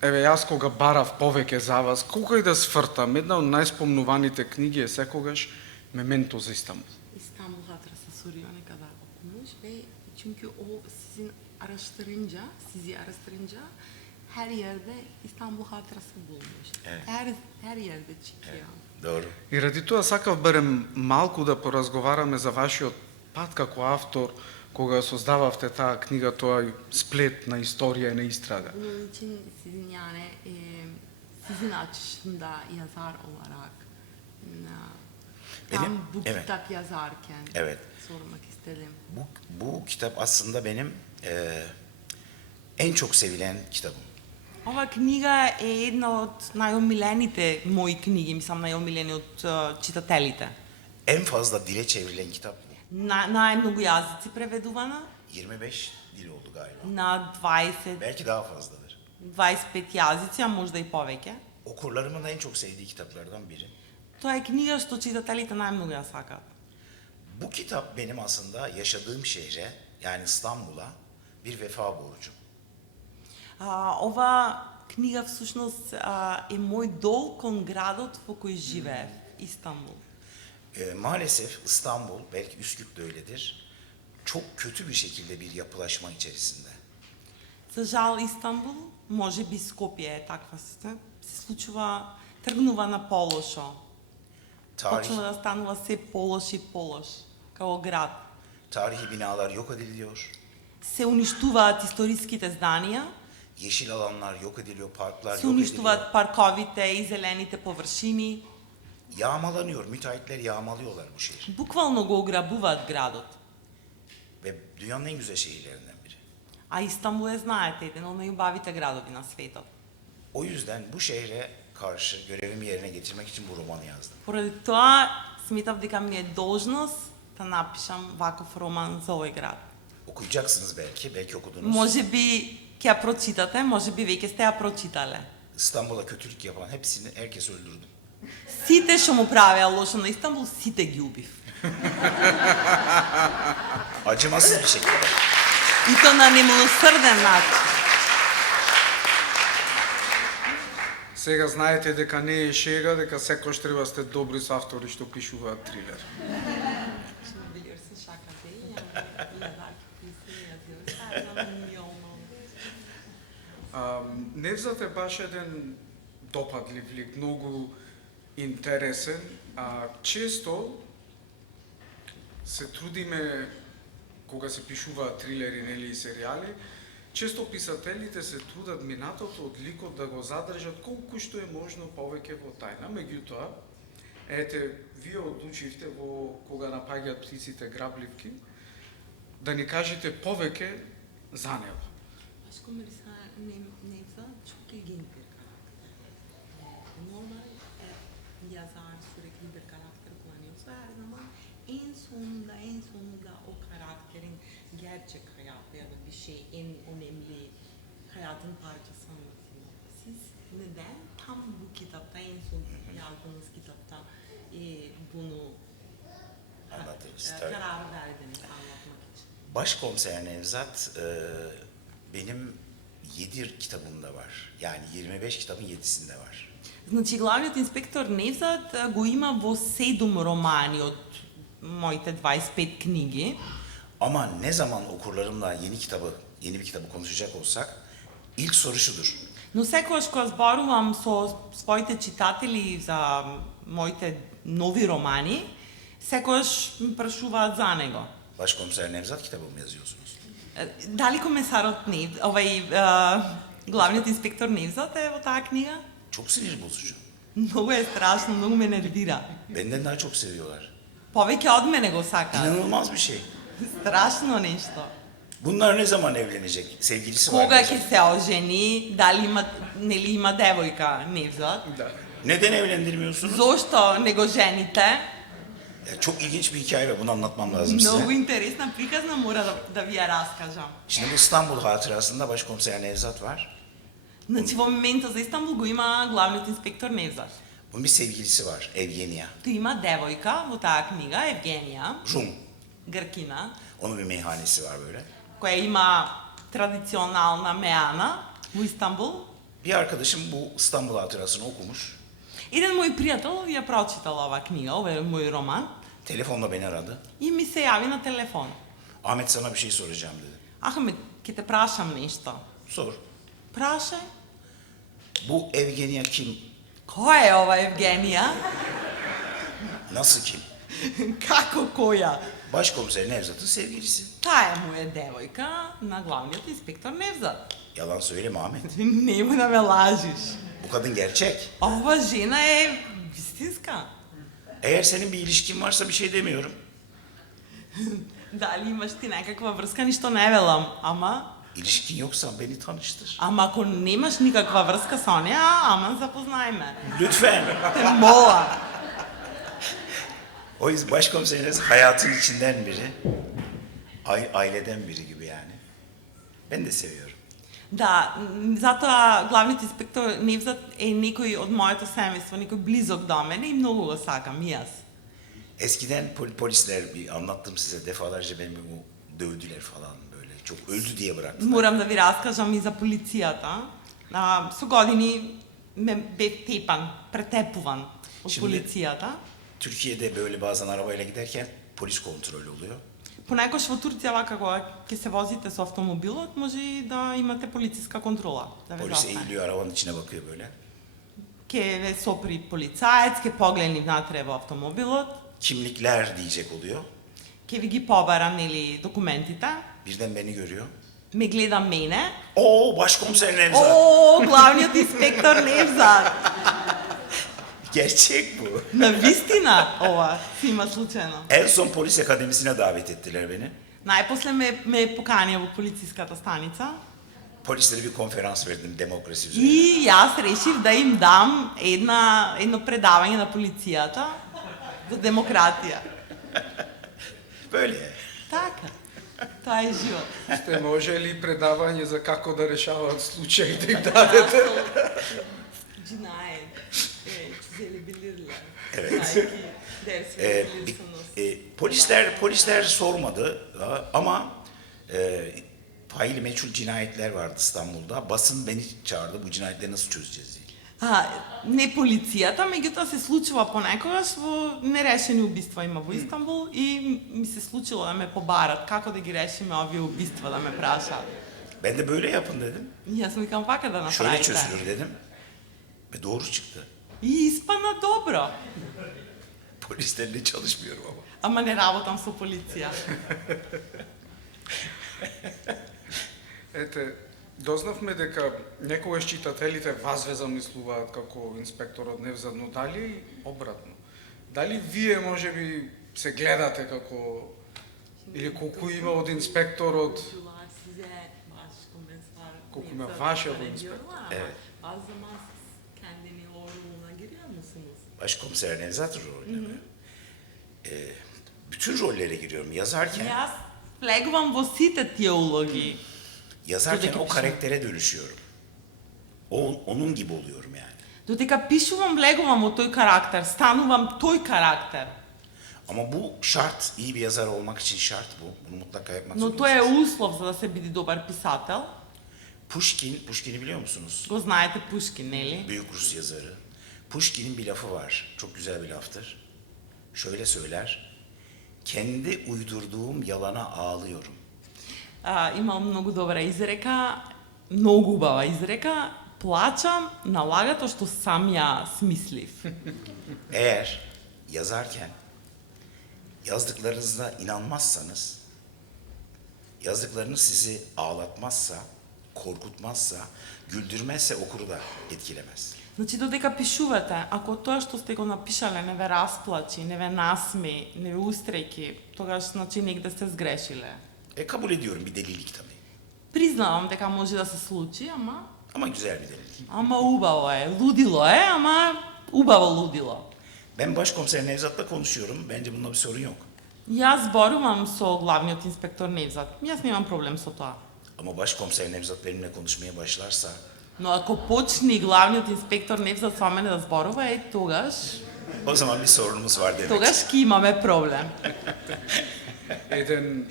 еве јас кога барав повеќе за вас, колку и да сфртам, една од најспомнуваните книги е секогаш Мементо за Истанбул. İstanbul hatırası soruyor ne kadar okumuş ve çünkü o sizin araştırınca, sizi araştırınca her yerde İstanbul hatırası bulmuş. Evet. Her yerde çıkıyor. Doğru. И ради тоа сакав барем малку да поразговараме за вашиот пат како автор, кога ја создававте таа книга, тоа сплет на историја и на истрага. Bunun için sizin yani sizin açışında yazar olarak tam Benim- bu evet. kitap yazarken Evet. sormak istedim. Bu kitap aslında benim en çok sevilen kitabım. Ова книга е една од најомилените мои книги, мислам најомилени од читателите. En fazla dile çevrilen kitap bu. Најмногу јазици преведувана, 25 dil oldu galiba. на 20, Belki daha fazladır. 25 јазици, а можда и повеќе. Okurlarımın da en çok sevdiği kitaplardan biri. Тоа е книга што читателите најмногу ја сакаат. Bu kitap benim aslında yaşadığım şehre, yani İstanbul'a bir vefa borcum. Ова книга всушност е мој долг кон градот во кој живеев, Истанбул. Maalesef İstanbul, belki Üsküp de öyledir, çok kötü bir şekilde bir yapılaşma içerisinde. За жал Истанбул, може би Скопје е таква се случува, тргнува на полошо. Tarih, Почнува да станува се полош и полош, како град. tarihi binalar yok ediliyor, Се уништуваат историските зданија, yeşil alanlar yok ediliyor, parklar се yok ediliyor. уништуваат парковите и зелените површини. Yağmalanıyor, müteahhitler yağmalıyorlar bu şehri. Буквално го ограбуваат градот. Ve dünyanın en güzel şehirlerinden biri. А Истанбул е, знаете, еден од најубавите градови на светот. O yüzden bu şehre karşı görevimi yerine getirmek için bu romanı yazdım. Поради тоа, сметав дека ми е должност да напишам ваков роман за овој град. Okuyacaksınız belki okudunuz. Може би ќе ја прочитате, може би веќе сте ја прочитале. İstanbul'a kötülük yapan hepsini, herkes öldürdüm. Сите што му правеа лошо на Истанбул, сите ги убив. Acımasız bir şekilde. И то на немилосрден начин. Сега знаете дека не е шега, дека секој треба сте добри со автори што пишуваат трилер. Невзат е баш еден допадлив лик, многу интересен, а често се трудиме, кога се пишуваат трилери, нели, и серијали, често писателите се трудат минатото од ликот да го задржат колку што е можно повеќе во тајна. Меѓутоа, ете, вие одлучивте во кога напаѓаат птиците грабливки, да ни кажете повеќе за него. Аз kommer Nevzat çok ilginç bir karakter. Normal yazar sürekli bir karakter kullanıyorsa her zaman en sonunda o karakterin gerçek hayatı ya da bir şey en önemli hayatın parçası anlatıyor. Siz neden tam bu kitapta en son yazdığınız kitapta bunu Anlatırız, tabii. karar verdiniz anlatmak için? Başkomiser Nevzat benim 7 kitabımda var. Yani 25 kitabın 7'sinde var. Значи, главниот инспектор Невзат го има во 7 романи од моите 25 книги. Ama ne zaman okurlarımla yeni bir kitabı konuşacak olsak ilk soru şudur. Но секогаш кога зборувам со своите читатели за моите нови романи, секогаш ме прашуваат за него. Başkomiser Nevzat kitabımı yazıyorsunuz. Дали комесарот главниот инспектор Невзат е во таа книга? Çok sinir bozucu. Многу е страшно, многу ме нервира. Benden daha çok seviyorlar. Повеќе од мене го сакаат. İnanılmaz bir şey. Страшно нешто. Bunlar ne zaman evlenecek? Sevgilisi var. Кога ќе се ожени, дали има, нели има девојка Невзат? Да. Neden evlendirmiyorsunuz? Зошто не го жените? Çok ilginç bir hikaye ve bunu anlatmam lazım Многу size. интересна приказна, мора да ви ја раскажам. Şimdi bu İstanbul hatırasında Başkomiser Nevzat var. Значи во моментот за Истанбул го има главниот инспектор Невзат. Bunun bir sevgilisi var, Evgenia. Тој има девојка во таа книга, Евгенија, Rum. гркина, Onun bir meyhanesi var böyle. која има традиционална меана во Истанбул. Bir arkadaşım bu İstanbul hatırasını okumuş. Еден мој пријател ја прочитал оваа книга, овој мој роман, Telefonla beni aradı. и ми се јави на телефон. Ahmet sana bir şey soracağım dedi. Ахмед, ќе те прашам нешто. Sor. Прашај. Bu Evgenia kim? Која е ова Евгенија? Nasıl kim? Како која? Başkomiser Nevzat'ın sevgilisi. Таа е моја девојка на главниот инспектор Невзат. Yalan söyleme Ahmet. Нема да ме лажиш. Bu kadın gerçek. Ова жена е вистинска. Eğer senin bir ilişkin varsa bir şey demiyorum. Дали имаш ти некаква врска, ништо не велам, ама İlişkin yoksa beni tanıştır. ако немаш никаква врска со неа, ама запознај ме. Lütfen. Те мола. O yüzden başkomiser Nevzat hayatın içinden biri. Aileden biri gibi yani. Ben de seviyorum. Да, затоа главниот инспектор Невзат е некој од моето семејство, некој близок до мене и многу го сакам и јас. Eskiden polisler, bir anlattım size defalarca beni bu dövdüler falan böyle. Çok öldü diye bıraktılar. Морам да ви раскажам и за полицијата. Со години ме бев тепан, претепуван од Şimdi- полицијата. Türkiye'de böyle bazen arabayla giderken polis kontrolü oluyor. Понекогаш во Турција вака кога ќе се возите со автомобилот, може и да имате полициска контрола. Да ве Polis застане. eğiliyor arabanın içine bakıyor böyle. Ќе ве сопри полицаец, ќе погледни внатре во автомобилот, Kimlikler diyecek oluyor. ќе ви ги побара нели документите, Birden beni görüyor. ме гледа мене. Oo başkomiser Nevzat. О, главниот инспектор Невзат. Gerçek bu. На вистина ова се има случајно. En son polis akademisine davet ettiler beni. Најпосле ме поканија во полициската станица Polislere bir konferans verdim demokrasi üzerine. и јас решив да им дам едно предавање на полицијата за демократија. Böyle. Така. Тоа е живот. Сте можели предавање за како да решаваат случаи да им дадете? Cinayet çözebilirler. Evet. Belki ders verebilirsiniz. Polisler sormadı ama faili meçhul cinayetler vardı İstanbul'da. Basın beni çağırdı bu cinayetleri nasıl çözeceğiz diye. Не полицијата, меѓутоа се случува понекогаш во нерешени убиства има во Истанбул и ми се случило да ме побарат како да ги решиме овие убиства, да ме прашаат. Ben de böyle yapın dedim. И јас му викам вака да Şöyle направите. çözülür dedim. Ve doğru çıktı. И испадна добро. Polislerle çalışmıyorum ama. Ама не работам со полиција. Ете, дознавме дека некогаш читателите вас ве замислуваат како инспекторот Невзат, но дали и обратно? Дали вие можеби се гледате како или колку има од инспекторот? Oyuncular size başkomiser Koku Nevzat Mavaşa bu Kara inspektör. diyorlar ama Evet. bazı zaman siz kendini orluğuna giriyor musunuz? Başkomiser Nevzat rolüne mi? Bütün rollere giriyorum. Yazarken Јас влегувам во сите тие улоги. yazarken Buradaki o bir şey. karaktere dönüşüyorum. Onun gibi oluyorum yani. Додека пишувам, влегувам во тој карактер, станувам тој карактер. Ama bu şart, iyi bir yazar olmak için şart bu. Bunu mutlaka yapmak Но тоа е zorundasınız. услов за да се биде добар писател. Pushkin'i biliyor musunuz? Го знаете Пушкин, нели? Büyük Rus yazarı. Pushkin'in bir lafı var. Çok güzel bir laftır. Şöyle söyler. Kendi uydurduğum yalana ağlıyorum. Имам многу добра изрека, многу убава изрека. Плачам на лагато што сам ја смислив. Eğer yazarken yazdıklarınıza inanmazsanız, yazdıklarınız sizi ağlatmazsa, korkutmazsa, güldürmezse okuru da etkilemez. Значи, додека пишувате, ако тоа што сте го напишале не ве расплачи, не ве насми, не ве устреки, тогаш, значи, негде сте сгрешиле. Kabul ediyorum bir delilik tabii. Признавам дека може да се случи, Ama güzel bir delilik. ама убаво е. Лудило е, ама убаво лудило. Ben Başkomiser Nevzat'la konuşuyorum. Bence bunda bir sorun yok. Јас зборувам со главниот инспектор Невзат. Јас немам проблем со тоа. Ama Başkomiser Nevzat benimle konuşmaya başlarsa Но ако почне главниот инспектор Невзат со мене да зборува, тогаш o zaman bir sorunumuz var demek. тогаш ќе имаме проблем. Еден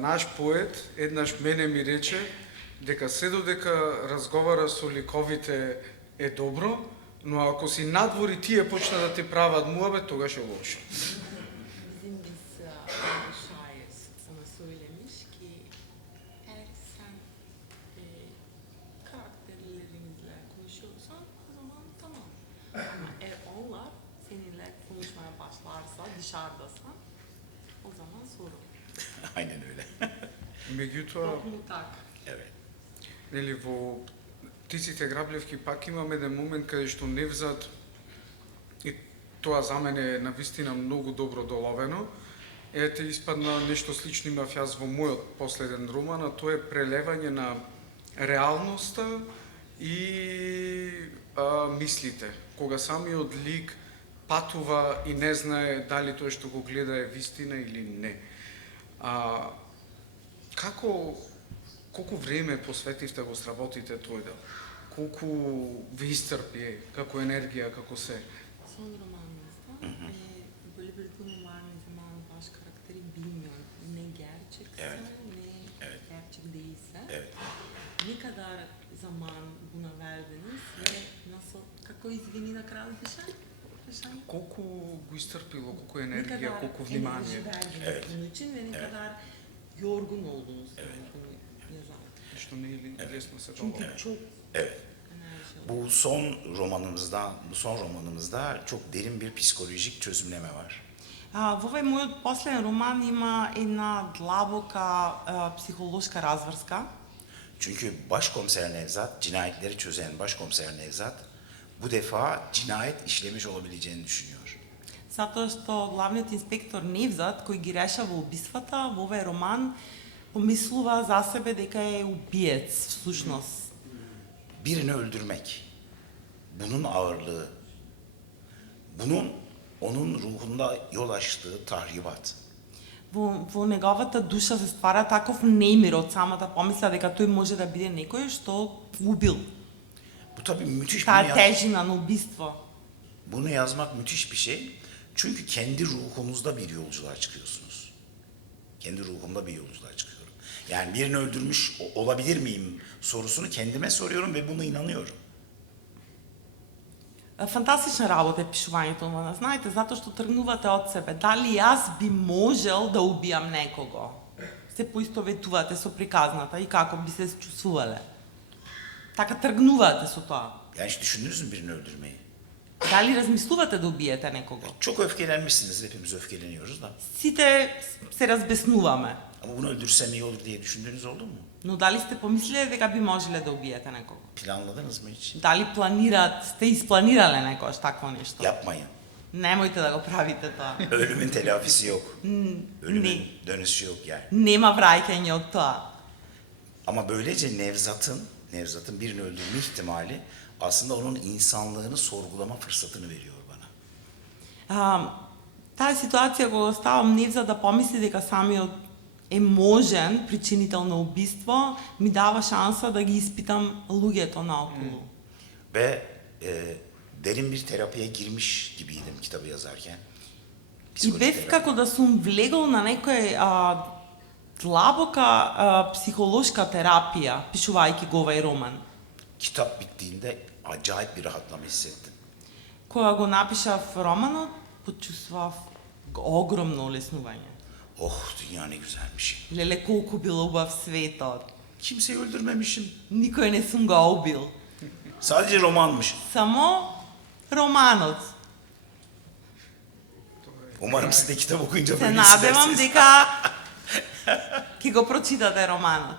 наш поет еднаш мене ми рече дека се додека разговара со ликовите е добро, но ако си надвори тие почна да ти прават муабет, тогаш е лошо. Bizim bir şair sana söylemiş ki eğer sen karakterlerinizle konuşuyorsan o zaman tamam. Ama eğer onlar seninle konuşmaya başlarsa dışarıdasan o zaman sorun. Aynen öyle. Меѓутоа, Toplum tak. Evet. нели во Тиците Граблевки пак имаме еден момент каде што Невзат, и тоа за мене е навистина многу добро доловено, ете испадна нешто слично имав јас во мојот последен роман, а тоа е прелевање на реалноста и мислите. Кога самиот лик патува и не знае дали тоа што го гледа е вистина или не. Колку време посветивте во сработите тој дел? Колку ви iscrpi како енергија, како се? Son romanınızda böyle bir durum var, ne zaman baş karakteri bilmiyor. Ne gerçekse Evet. ne Evet. gerçek değilse. Evet. Ne kadar zaman buna verdiniz ve nasıl, kako izvini na kraju решање? Колку го iscrpило, колку Ne енергија, kadar колку enerji внимание, verdiniz Evet. bunun için ve ne Evet. kadar yorgun oldunuz bunu yazarken. што не е лесно се Çünkü долго. çok Evet. enerji Bu son romanımızda çok derin bir psikolojik çözümleme var. Во овој мојот последен роман има една длабока психолошка разврска. Çünkü Başkomiser Nevzat, cinayetleri çözen Başkomiser Nevzat bu defa cinayet işlemiş olabileceğini düşünüyor. Затоа што главниот инспектор Невзат, кој ги решава убиствата, во овој роман помислува за себе дека е убиец, всушност. Birini öldürmek, bunun ağırlığı, onun ruhunda yol açtığı tahribat. Во неговата душа се ствара таков немир од самата помисла дека тој може да биде некој што убил. Bu tabii müthiş, Таа тежина на убиство. bunu yazmak müthiş bir şey. Çünkü kendi ruhunuzda bir yolculuğa çıkıyorsunuz. Kendi ruhumda bir yolculuğa çıkıyorum. Yani birini öldürmüş olabilir miyim sorusunu kendime soruyorum ve buna inanıyorum. Фантастична работа е пишувањето на нас, знаете, затоа што тргнувате од себе. Дали јас би можел да убијам некого? Се поистоветувате со приказната и како би се чувствувале. Така тргнувате со тоа. Yani hiç düşündünüz mü birini öldürmeyi? Дали размислувате да убиете некого? Çok öfkelenmişsiniz, hepimiz öfkeleniyoruz da. Сите се разбеснуваме. Ama bunu öldürsem iyi olur diye düşündüğünüz oldu mu? Но дали сте помислиле дека би можеле да убиете некого? Planladınız mı hiç? Дали сте испланирале некојаш такво нешто? Yapmayın. Немојте да го правите тоа. Ölümün telafisi yok. Ölümün Не, dönüşü yok yani. нема враќање од тоа. Ama böylece Nevzat'ın birini öldürme ihtimali aslında onun insanlığını sorgulama fırsatını veriyor bana. Таа ситуација кога ставам Невза да помисли дека самиот е можен причинител на убиство, ми дава шанса да ги испитам луѓето наоколу. Ve derin bir terapiye girmiş gibiydim kitabı yazarken. И бев како да сум влегол на некоја длабока психолошка терапија, пишувајќи го овај роман. Kitap bittiğinde acayip bir rahatlama hissettim. Кога го напишав романот, почувствував огромно олеснување. Oh, dünya ne güzelmiş. Леле, колку бил убав светот. Kimseyi öldürmemişim. Никој не сум го убил. Sadece romanmış. Само романот. Umarım siz de kitap okuyunca Се böyle надевам hissedersiniz. дека ќе го прочитате романот.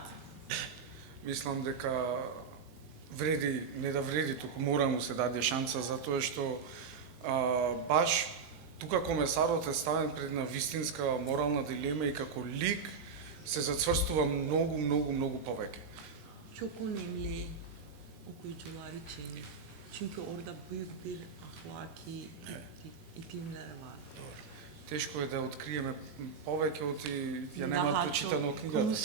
Мислам дека вреди, не да вреди, туку мора му се даде шанса, затоа што баш тука комесарот е ставен пред една вистинска морална дилема и како лик се зацврстува многу повеќе. Çok önemli okuyucular için. Çünkü orada büyük bir ahlaki iklimler var. Тешко е да откриеме повеќе од ја немаат прочитано книгата.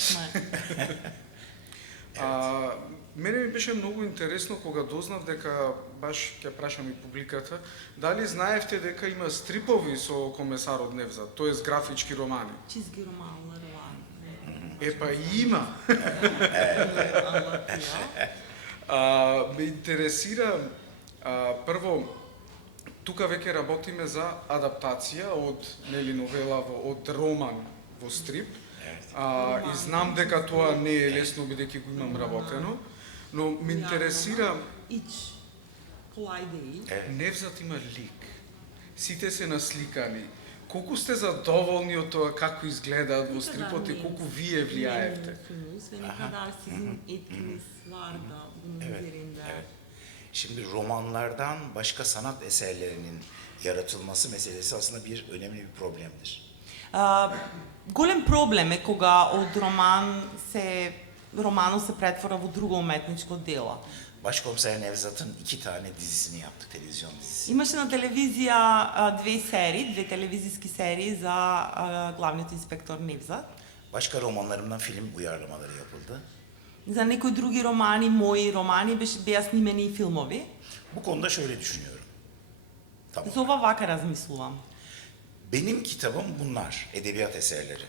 Мене ми беше многу интересно кога дознав дека, баш ќе прашам и публиката, дали знаевте дека има стрипови со комесарот Невза, тоест графички романи? Çizgi romanları var. Епа има. Ме интересира, прво, тука веќе работиме за адаптација од новела од роман во стрип. И знам дека тоа не е лесно бидејќи го имам работено, но ме интересира, Hiç kolay değil. Невзат има лик. Сите се насликани. Колку сте задоволни од тоа како изгледаат во стрипот и колку вие влијаевте? Ve ne kadar sizin etkiniz var da bunun üzerinde. Evet. Şimdi romanlardan başka sanat eserlerinin yaratılması meselesi aslında bir önemli bir problemdir. Голем проблем е кога од романот се претвора во друго уметничко дело. Başkomiser Nevzat'ın 2 tane dizisini yaptık, televizyon dizisi. Имаше на телевизија две телевизиски серии за главниот инспектор Невзат. Başka romanlarımdan film uyarlamaları yapıldı. За некои други романи, мои романи беа снимени и филмови. Bu konuda şöyle düşünüyorum. Tamam. За ова вака размислувам. Benim kitabım bunlar, edebiyat eserleri.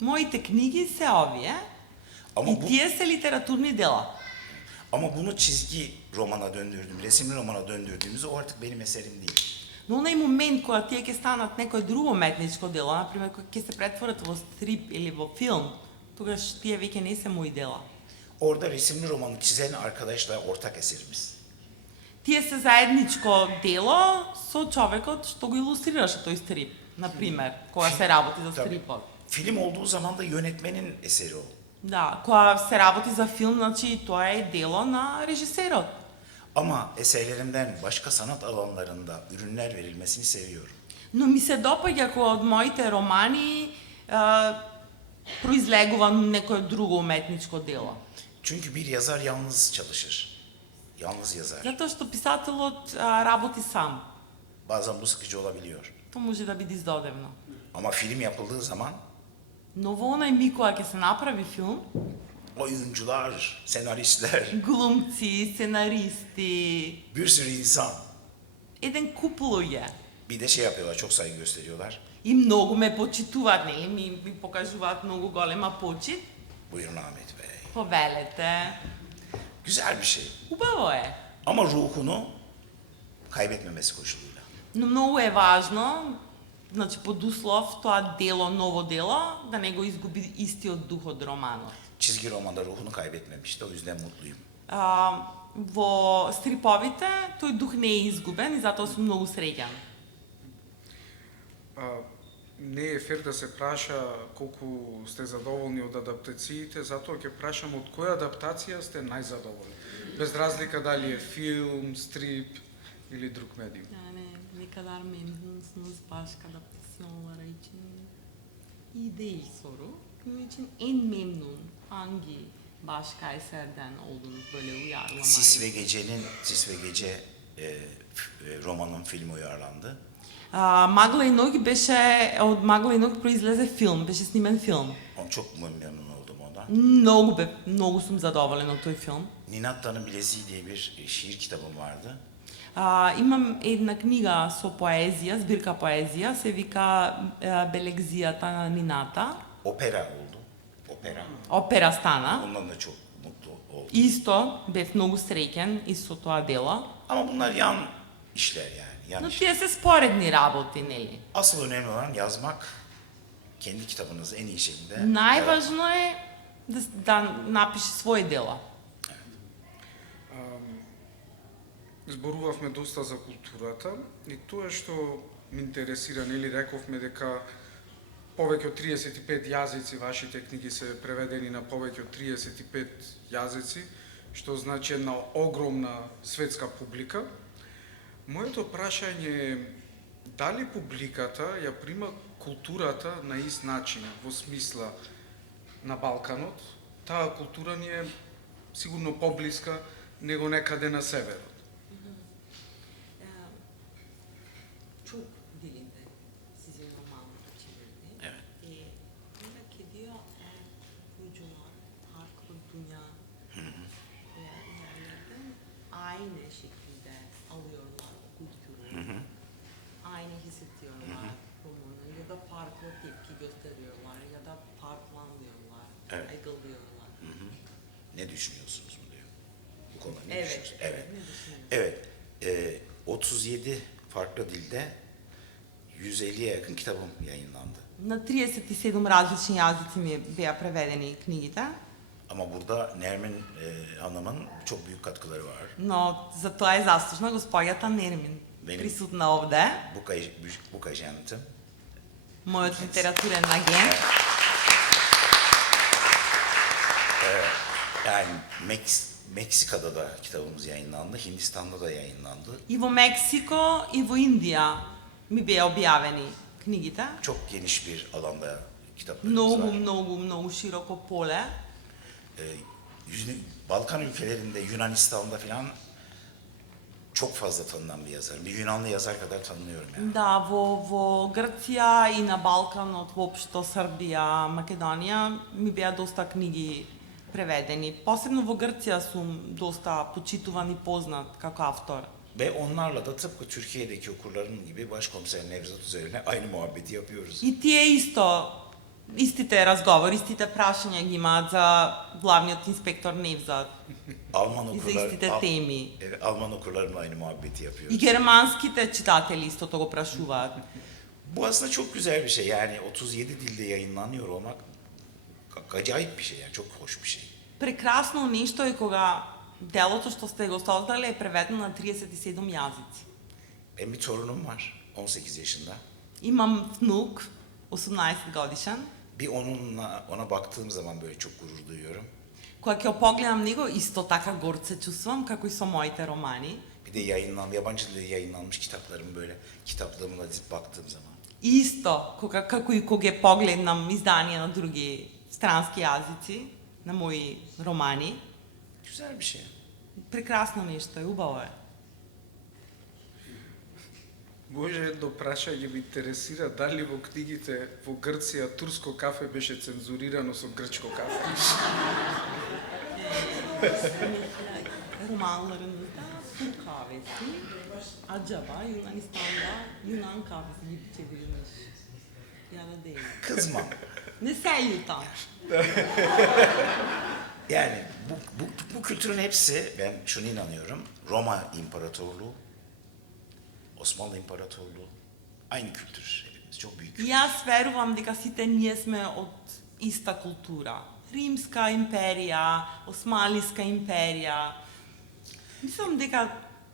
Моите книги се овие Ama и bu, тие се литературни дела. ama bunu çizgi romana döndürdüm, resimli romana döndürdüğümüzde o artık benim eserim değil. Но онај момент кога тие ќе станат некој друго уметничко дело, например кога ќе се претворат во стрип или во филм, тогаш тие веќе не се мои дела. Orada resimli romanı çizen arkadaşla ortak eserimiz. Тие се заедничко дело со човекот што го илустрираше тој стрип, например, кога се работи за Tabii. стрипот. Film olduğu zaman da yönetmenin eseri o. Да, кога се работи за филм, значи тоа е дело на режисерот. Ama eserlerimden başka sanat alanlarında ürünler verilmesini seviyorum. Но ми се допаѓа кога од моите романи произлегува некое друго уметничко дело. Çünkü bir yazar yalnız çalışır. Yalnız yazar. Затоа што писателот работи сам. Bazen bu sıkıcı olabiliyor. Тоа може да биде издодевно. Ama film yapıldığı zaman Но во онај миг кога ќе се направи филм, oyuncular, senaristler, глумци, сценаристи, bir sürü insan еден куп луѓе bir de şey yapıyorlar, çok saygı gösteriyorlar. и многу ме почитуваат, нели, ми покажуваат многу голема почит. Buyurun Ahmet Bey. Повелете. Güzel bir şey. Убаво е. Ama ruhunu kaybetmemesi koşuluyla. Но многу е важно, значи под услов тоа дело, ново дело, да не го изгуби истиот дух од романот. Çizgi romanda ruhunu kaybetmemişti, o yüzden mutluyum. Во стриповите тој дух не е изгубен и затоа сум многу среќен. Не е фер да се праша колку сте задоволни од адаптациите, затоа ќе прашам од која адаптација сте најзадоволни. Без разлика дали е филм, стрип или друг медиум. Yani ne kadar memnunsunuz başka adaptasyonlara için? İyi değil soru. Bunun için en memnun hangi başka eserden oldunuz böyle uyarlama? Sis ve Gece romanın filmi uyarlandı. Магла и ноги беше, од Магла и ноги произлезе филм, беше снимен филм. Çok memnun oldum ondan. Многу сум задоволен од тој филм. Ninatta'nın Bileziği diye bir şiir kitabım vardı. Имам една книга со поезија, збирка поезија, се вика Белегзијата на Нината. Opera oldu. Opera. Опера стана. Ondan da çok mutlu oldum. Исто бев многу среќен и со тоа дело. Ama bunlar yan işler yani. Yan Но işler. тие се споредни работи, нели? Asıl önemli olan yazmak, kendi kitabınızı en iyi şekilde. Најважно е да напише своје дело. Зборувавме доста за културата и тоа што ме интересира, нели рековме дека повеќе од 35 јазици вашите книги се преведени на повеќе од 35 јазици, што значи една огромна светска публика. Моето прашање е дали публиката ја прима културата на ист начин, во смисла на Балканот, таа култура ни е сигурно поблиска него некаде на северот. Çok dilinde sizin romanları çevirdi. Evet. Merak ediyor okuyucular farklı dünya yerlerden aynı şekilde alıyorlar o kültürü. Aynı hissediyorlar romanı ya da farklı tepki gösteriyorlar ya da farklı anlıyorlar, Evet. aygılıyorlar. Ne düşünüyorsunuz mu diyor. Bu konuda ne Evet, düşünüyorsunuz? evet. Ne düşünüyorsunuz? Evet. 37 farklı dilde 150'ye yakın kitabım yayınlandı. На 37 различни јазици ми беа преведени книгите, Ama burada Nermin Hanım'ın çok büyük katkıları var. но за тоа е заслужна госпоѓата Нермин, Мене- присутна овде, Bu kajantım. мојот литературен агент. Yani Meksika'da da kitabımız yayınlandı, Hindistan'da da yayınlandı. И во Мексико и во Индија ми беа објавени книгите. Çok geniş bir alanda kitaplarımız var. Многу широко поле. Balkan ülkelerinde, Yunanistan'da falan çok fazla tanınan bir yazarım. Bir Yunanlı yazar kadar tanınıyorum yani. Да, во Грција и на Балканот, воопшто Србија, Македонија, ми беа доста книги преведени. Посебно во Грција сум доста почитуван и познат како автор. Ve onlarla da tıpkı Türkiye'deki okurların gibi Başkomiser Nevzat üzerine aynı muhabbeti yapıyoruz. И тие исто, истите разговори, истите прашања ги имаат за главниот инспектор Невзат Alman и за истите теми. Evet, Alman okurlarla aynı muhabbeti И yapıyoruz. германските читатели истото го прашуваат. Bu aslında çok güzel bir şey. Yani 37 dilde yayınlanıyor olmak acayip bir şey yani, çok hoş bir şey. Прекрасно нешто е кога делото што сте го создале е преведено на 37 јазици. Benim bir torunum var, 18 yaşında. Имам внук, 18 годишен. Bir ona baktığım zaman böyle çok gurur duyuyorum. Кога ќе погледам него, исто така горд се чувствам, како и со моите романи. Bir de yabancı dilde yayınlanmış kitaplarımı böyle kitaplığımla dizip baktığım zaman. Исто, како и кога ќе погледнам изданија на други странски јазици, на мои романи. Güzel bir şey. Прекрасно нешто е, убаво е. Може едно прашање ме интересира дали во книгите во Грција турско кафе беше цензурирано со грчко кафе. Romanlarınızda Türk kahvesi, acaba Yunanistan'da Yunan kahvesi gibi çevrilmiş ya da değil. Kızmam. Не се љутам. Yani bu kültürün hepsi, ben şunu inanıyorum, Roma İmparatorluğu Osmanlı İmparatorluğu. Aynı kültür hepimiz. Çok büyük И kültür. јас верувам дека сите ние сме од иста култура. Римска империја, Османлиска империја. Мислам дека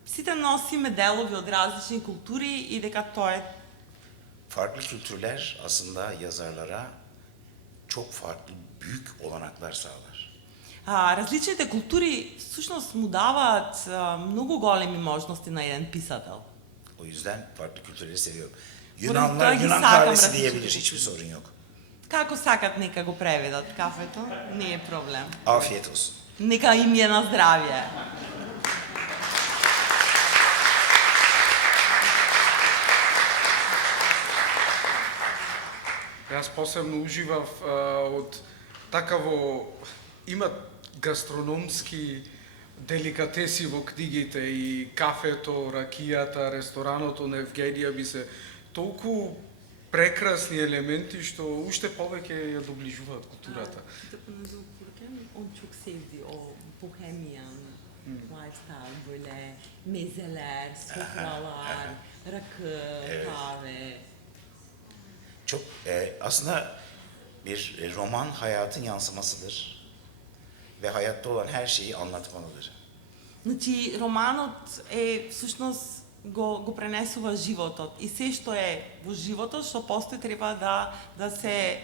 сите носиме делови од различни култури и дека тоа е Farklı kültürler aslında yazarlara çok farklı büyük olanaklar sağlar. Различните култури всушност му даваат многу големи можности на еден писател. O yüzden farklı kültürleri seviyorum. Поради Yunanlar тоа ги Yunan сакам kahvesi различните diyebilir. култури. Hiçbir sorun yok. Како сакат нека го преведат кафето, не е проблем. Afiyet olsun. Нека им е на здравје. Јас посебно уживав од такаво има гастрономски деликатеси во книгите и кафето, ракијата, ресторанот на Евгенија би се толку прекрасни елементи што уште повеќе ја доближуваат културата. Da până onu çok sevdi, o bohemian lifestyle, böyle mezeler, sofralar, rakı, kahve. Çok aslında bir roman hayatın yansımasıdır. Ve hayatta olan her şeyi anlatmalıdır. Значи, романот е всушност го пренесува животот и се што е во животот што постои треба да се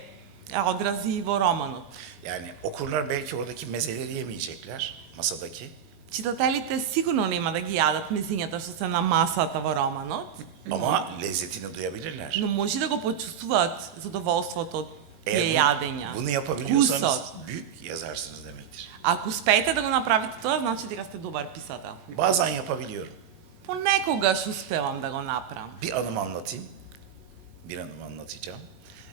одрази во романот. Yani okurlar belki oradaki mezeleri yemeyecekler, masadaki. Читателите сигурно нема да ги јадат мезињата што се на масата во романот, Ama lezzetini duyabilirler. но може да го почувствуваат задоволството од тие Eğer јадења. bunu yapabiliyorsanız Вкусот. büyük yazarsınız demektir. Ако успеете да го направите тоа, значи дека сте добар писател. Bazen yapabiliyorum. Понекогаш успевам да го направам. Bir anımı anlatayım. Bir anımı anlatacağım.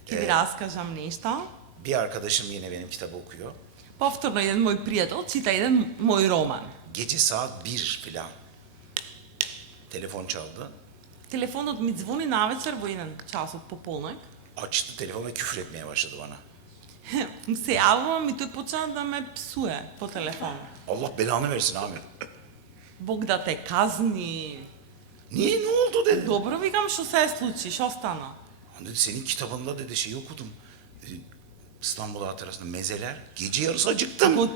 Ќе ви раскажам нешто. Bir arkadaşım yine benim kitabı okuyor. Повторно еден мој пријател чита еден мој роман. Gece saat 1 filan. Telefon çaldı. Телефонот ми звони навечер во еден часот пополнок. Açtı telefonu ve küfür etmeye başladı bana. Се јавувам и тој почна да ме псуе по телефон. Allah belanı versin abi. Бог да те казни. Niye, ne oldu dedi. Добро, викам, што се случи, што стана? Dedi senin kitabında dedi şey okudum. Dedi, İstanbul Hatırası'nda mezeler. Gece yarısı acıktım. Го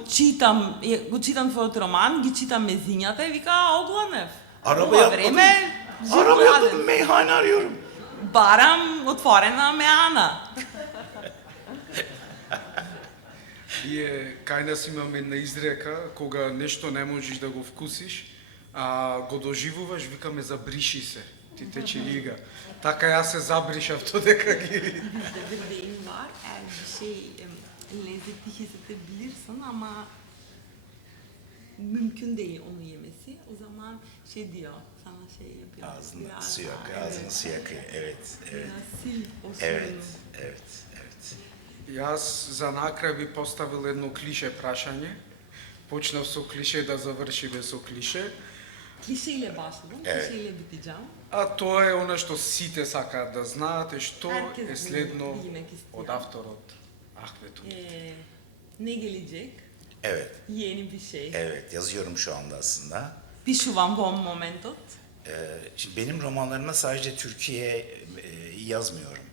читам твојот роман, ги читам мезињата и вика, огланев. Arabaya Ова време, atladım. Arabaya atladım, meyhane arıyorum. барам отворена меана. И кај нас имаме една изрека, кога нешто не можеш да го вкусиш, а го доживуваш, викаме забриши се, ти тече лига. Така јас се забришав додека ги... Bizde bir deyim var, eğer bir şey lezzetli hissedebilirsin ama mümkün değil onu yemesi. O zaman şey diyor, sana şey yapıyor. Ağzını biraz su daha, yakıyor, evet, ağzını su yakıyor. Evet, evet, biraz sil o evet, suyunu. evet, evet. Јас за накрај би поставил едно клише прашање. Почнав со клише да завршиме со клише. Klişeyle başladım, Evet. klişeyle biteceğim. А тоа е она што сите сакаат да знаат, е што Herkes е следно bilmek istiyor. од авторот Ахметов. Ne gelecek? Evet, Yeni bir şey. evet yazıyorum şu anda aslında. Пишувам во моментот. Şimdi benim romanlarımda sadece Türkiye yazmıyorum.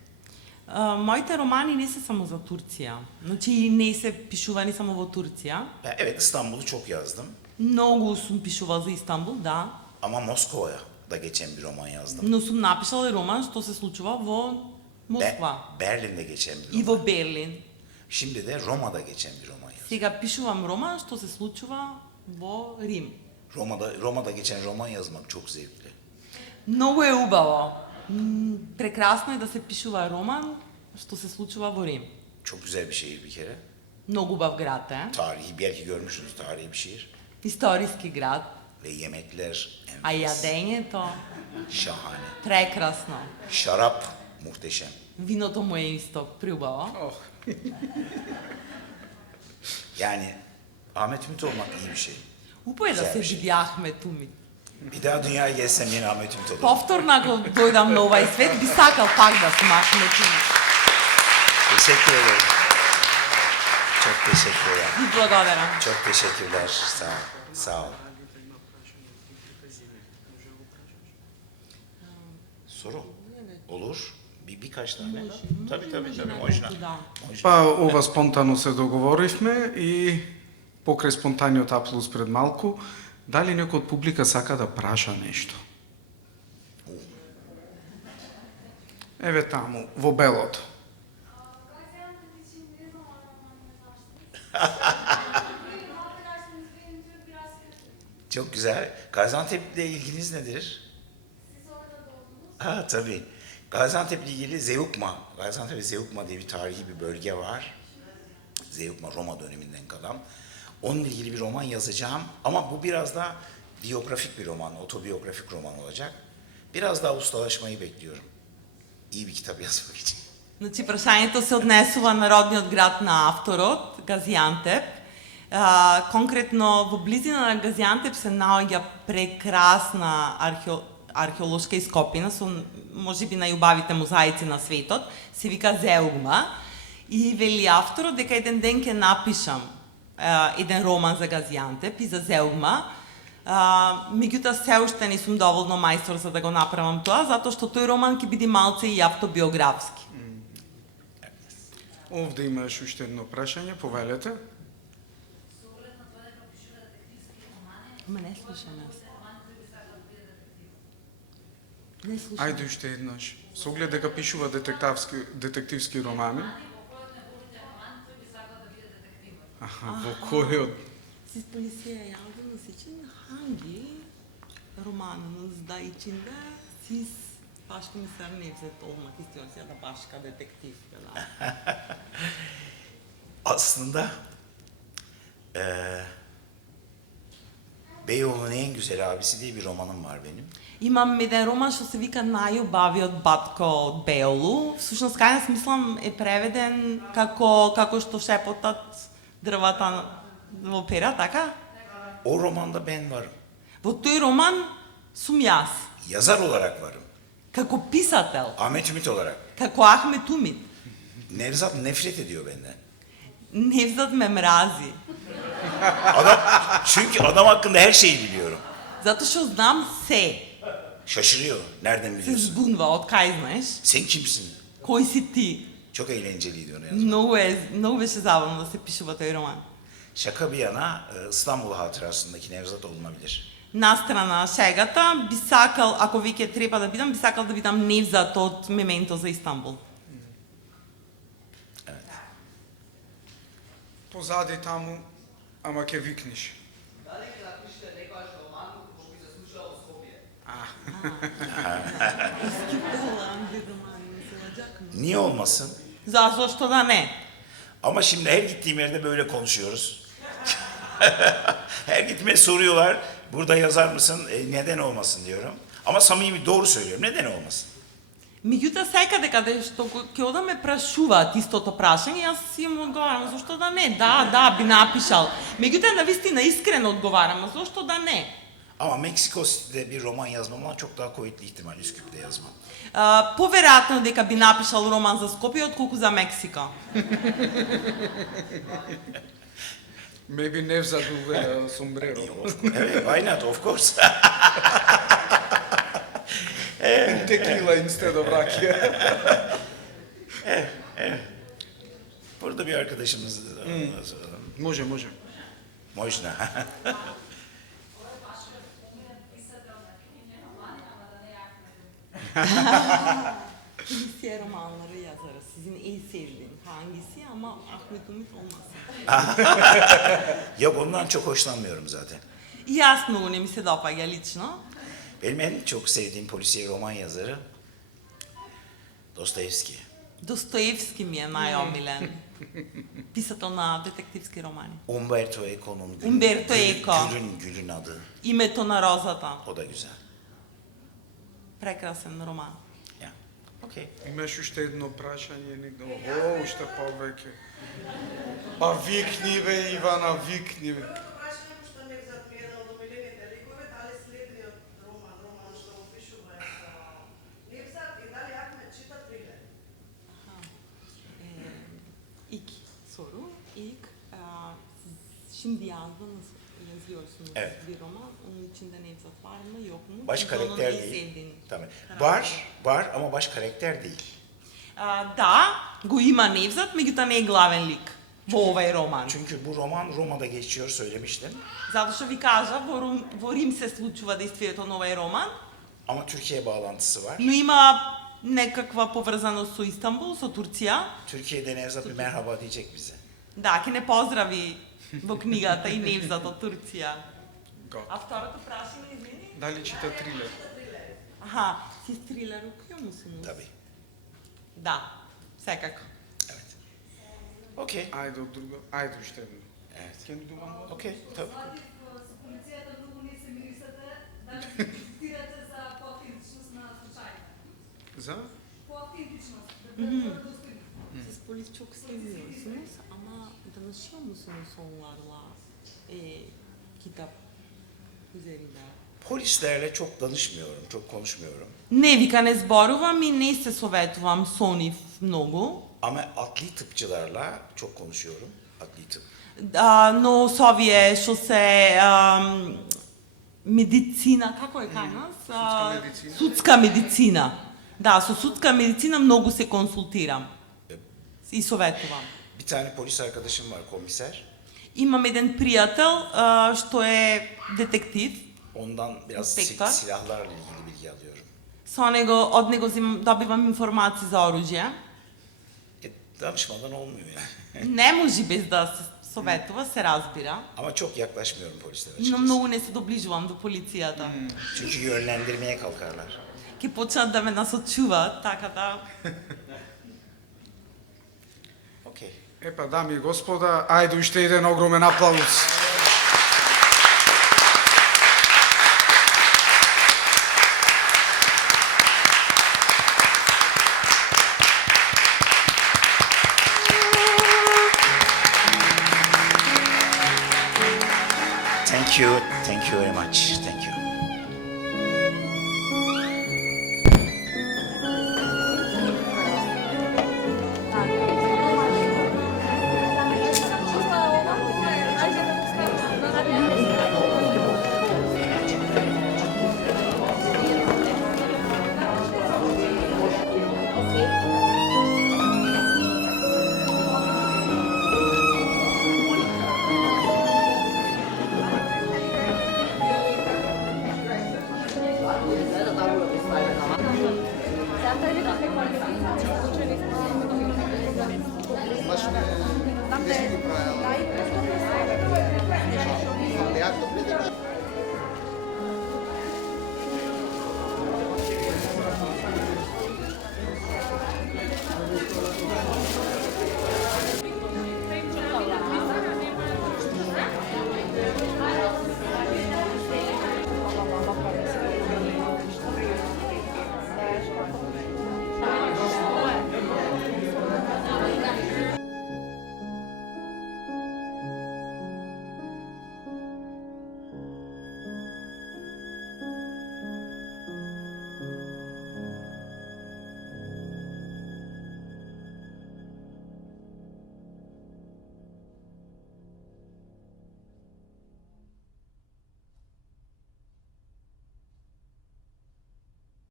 Моите романи не се само за Турција. Значи не се пишувани само во Турција. Ben, evet İstanbul'u çok yazdım. Многу сум пишувал за Истанбул, да. Ama Moskova'ya da geçen bir roman yazdım. Но сум напишал и роман што се случува во Москва Berlin'de geçen bir и roman. во Берлин. Şimdi de Roma'da geçen bir roman yazdım. Сега пишувам роман што се случува во Рим. Roma'da geçen roman yazmak çok zevkli. Многу е убаво. Прекрасно е да се пишува роман што се случува во Рим. Çok güzel bir şehir bir kere. Многу убав град е. Tarihi, belki görmüşsünüz, tarihi bir şehir. Историски град. Ve yemekler А enfes, јадењето şahane. прекрасно. Şarap muhteşem. Виното му е исто приубаво. Ох, Yani Ahmet Ümit olmak iyi bir şey. Упо е да Güzel се bir şey. видяхме туми. Bir daha dünyaya gelsem yine Ahmet Ümit olurum. Повторно ако дојдам на овај свет, би сакал пак да сум Ахмет Ümit. Teşekkür ederim. Çok teşekkür ederim. Ви благодарам. Çok teşekkürler. Sağ ol. Sağ ol. Soru. Olur. Birkaç tane. Може, Tabii може, tabii може tabii. неколку, Možda. да. Možda. Па ова спонтано се договоривме и покрај спонтаниот аплауз пред малку, дали некој од публика сака да праша нешто? Еве таму, во белото. Çok güzel. Gaziantep'le ilginiz nedir? Ha tabii. Gaziantep'le ilgili Zeugma. Gaziantep'te Zeugma diye bir tarihi bir bölge var. Zeugma Roma döneminden kalan. Onunla ilgili bir roman yazacağım ama bu biraz da biyografik bir roman, otobiyografik roman olacak. Biraz daha ustalaşmayı bekliyorum. İyi bir kitap yazmak için. Значи, прашањето се однесува на родниот град на авторот, Газиантеп. Конкретно, во близина на Газиантеп се наоѓа прекрасна археолошка ископина со можеби најубавите мозаици на светот, се вика Зеугма, и вели авторот дека еден ден ќе напишам еден роман за Газиантеп и за Зеугма. Меѓутоа се уште не сум доволно мајстор за да го направам тоа, затоа што тој роман ќе биде малце и автобиографски. Овде имаш уште едно прашање, повелете. Ама не слушам јас. Не слушам. Ајде уште еднаш. Со оглед дека пишува детективски романи. Во кој од... Siz polisiye yardımınız için hangi romanınızda içinde siz başkomiser Nevzat olmak istiyorsunuz ya da başka detektif falan? Aslında Beyoğlu'nun en güzel abisi diye bir romanım var benim. Имам еден роман што се вика Најубавиот батко од Беолу. Всушност, кај смислам е преведен како што шепотат дрвата во пера, така? O romanda ben varım. Во тој роман сум јас, Yazar olarak varım. како писател, Ahmet Ümit olarak. како Ахмет Умит. Nevzat nefret ediyor benden. Невзат ме мрази, Çünkü adam hakkında her şeyi biliyorum. затоа што знам се. Şaşırıyor. Nereden Се biliyorsun? збунва, од кај знаеш? Sen kimsin? Кој си ти? Çok eğlenceliydi onu yazmak. Многу беше забавно да се пишува тој роман. Şaka bir yana İstanbul hatırasındaki Nevzat olunabilir. Настрана шегата, би сакал, ако веќе треба да бидам, би сакал да бидам Невзат од Мементо за Истанбул. Позади таму, ама ќе викнеш. Дали ќе напишете некојаш роман кој би се случила во Скопје? Olan bir romanınız olacak mı? Niye olmasın? Зашто да не? Ama şimdi her gittiğim yerde böyle konuşuyoruz. Her gittiğime soruyorlar. Burada yazar mısın? Neden olmasın diyorum. Ama samimi doğru söylüyorum. Neden olmasın? Меѓутоа, секаде каде што ќе одам ме прашуваат истото прашање, јас си им одговарам, зашто да не? Да, би напишал. Меѓутоа, навистина искрено одговарам, зашто да не? Ama Meksiko City'de bir roman yazmamdan çok daha kuvvetli ihtimal Üsküp'te yazmam. Поверојатно дека би напишал роман за Скопје отколку за Мексико. Maybe Nevzat will sombrero. Evet, why not? Of course. Tequila instead of rakia. Burada bir arkadaşımız... Може. Možda. Polisiye romanları yazarı. Sizin en sevdiğin hangisi ama Ahmet Ümit olmasın. Yok, ondan çok hoşlanmıyorum zaten. И јас многу не ми се допаѓа лично. Benim en çok sevdiğim polisiye roman yazarı Dostoyevski. Достоевски ми е најомилен. Писател на детективски романи. Umberto Eco'nun Umberto Eco. Gülün adı. Името на розата. O da güzel. Прекрасен роман. Ya. Okey. Имаш уште едно прашање негде. О, уште повеќе. Па викни бе, Ивана, викни бе. Прашање што Невзат ми е еден од омилените ликови, дали следниот роман што го пишува е со Невзат и дали Ахмет чита трилер? İlk soru, şimdi yazmanız, yazıyorsunuz Evet. bir roman. Onun içinde Nevzat var mı yok mu? Baş Çünkü onun karakter en değil. sevdiğin Tabii. karakter. Var ama baş karakter değil. Да, го има Невзат, меѓутоа не е главен лик во овај роман. Çünkü bu roman Roma'da geçiyor söylemiştim. Затоа што ви кажа, во Рим се случува действието на овај роман, Ama Türkiye bağlantısı var. но има некаква поврзаност со Истанбул, со Турција. Türkiye'de Nevzat bir merhaba diyecek bize. Да, ќе не поздрави во книгата и Невзат од Турција. Гот. А второто прашање, извини? Дали чита трилер? Аха, siz thriller okuyor musunuz? Tabii. Да, секако. Evet. Okey. Ајде од друго. Ајде уште едно. Evet. Ке ми думам? Okey. Tabii. Против со полицијата многу не се мирисате, дали протестирате за поавтентичност на случаите? За? Поавтентичност, да бидат достојни. Siz polis çok sevmiyorsunuz ama danışıyor musunuz onlarla kitap üzerinde? Polislerle çok danışmıyorum, çok konuşmuyorum. Не, вика, не зборувам и не се советувам со нив многу. Ama adli tıpçılarla çok konuşuyorum. Adli tıp. Но со овие што се медицина, како е кај нас? Судска медицина. Судска медицина. Да, со судска медицина многу се консултирам. И советувам. Bir tane polis arkadaşım var, komiser. Имам еден пријател што е детектив. Ondan biraz Inspektör. silahlarla ilgili bilgi alıyorum. Од него добивам информации за оружје. Danışmadan olmuyor yani. Не може без да се советува, се разбира. Ama çok yaklaşmıyorum polislere Но açıkçası. многу не се доближувам до полицијата. Çünkü yönlendirmeye kalkarlar. Ќе почнат да ме насочуваат, така да... Okey. Епа, дами и господа, ајде уште еден огромен аплауз. Thank you very much. Thank you.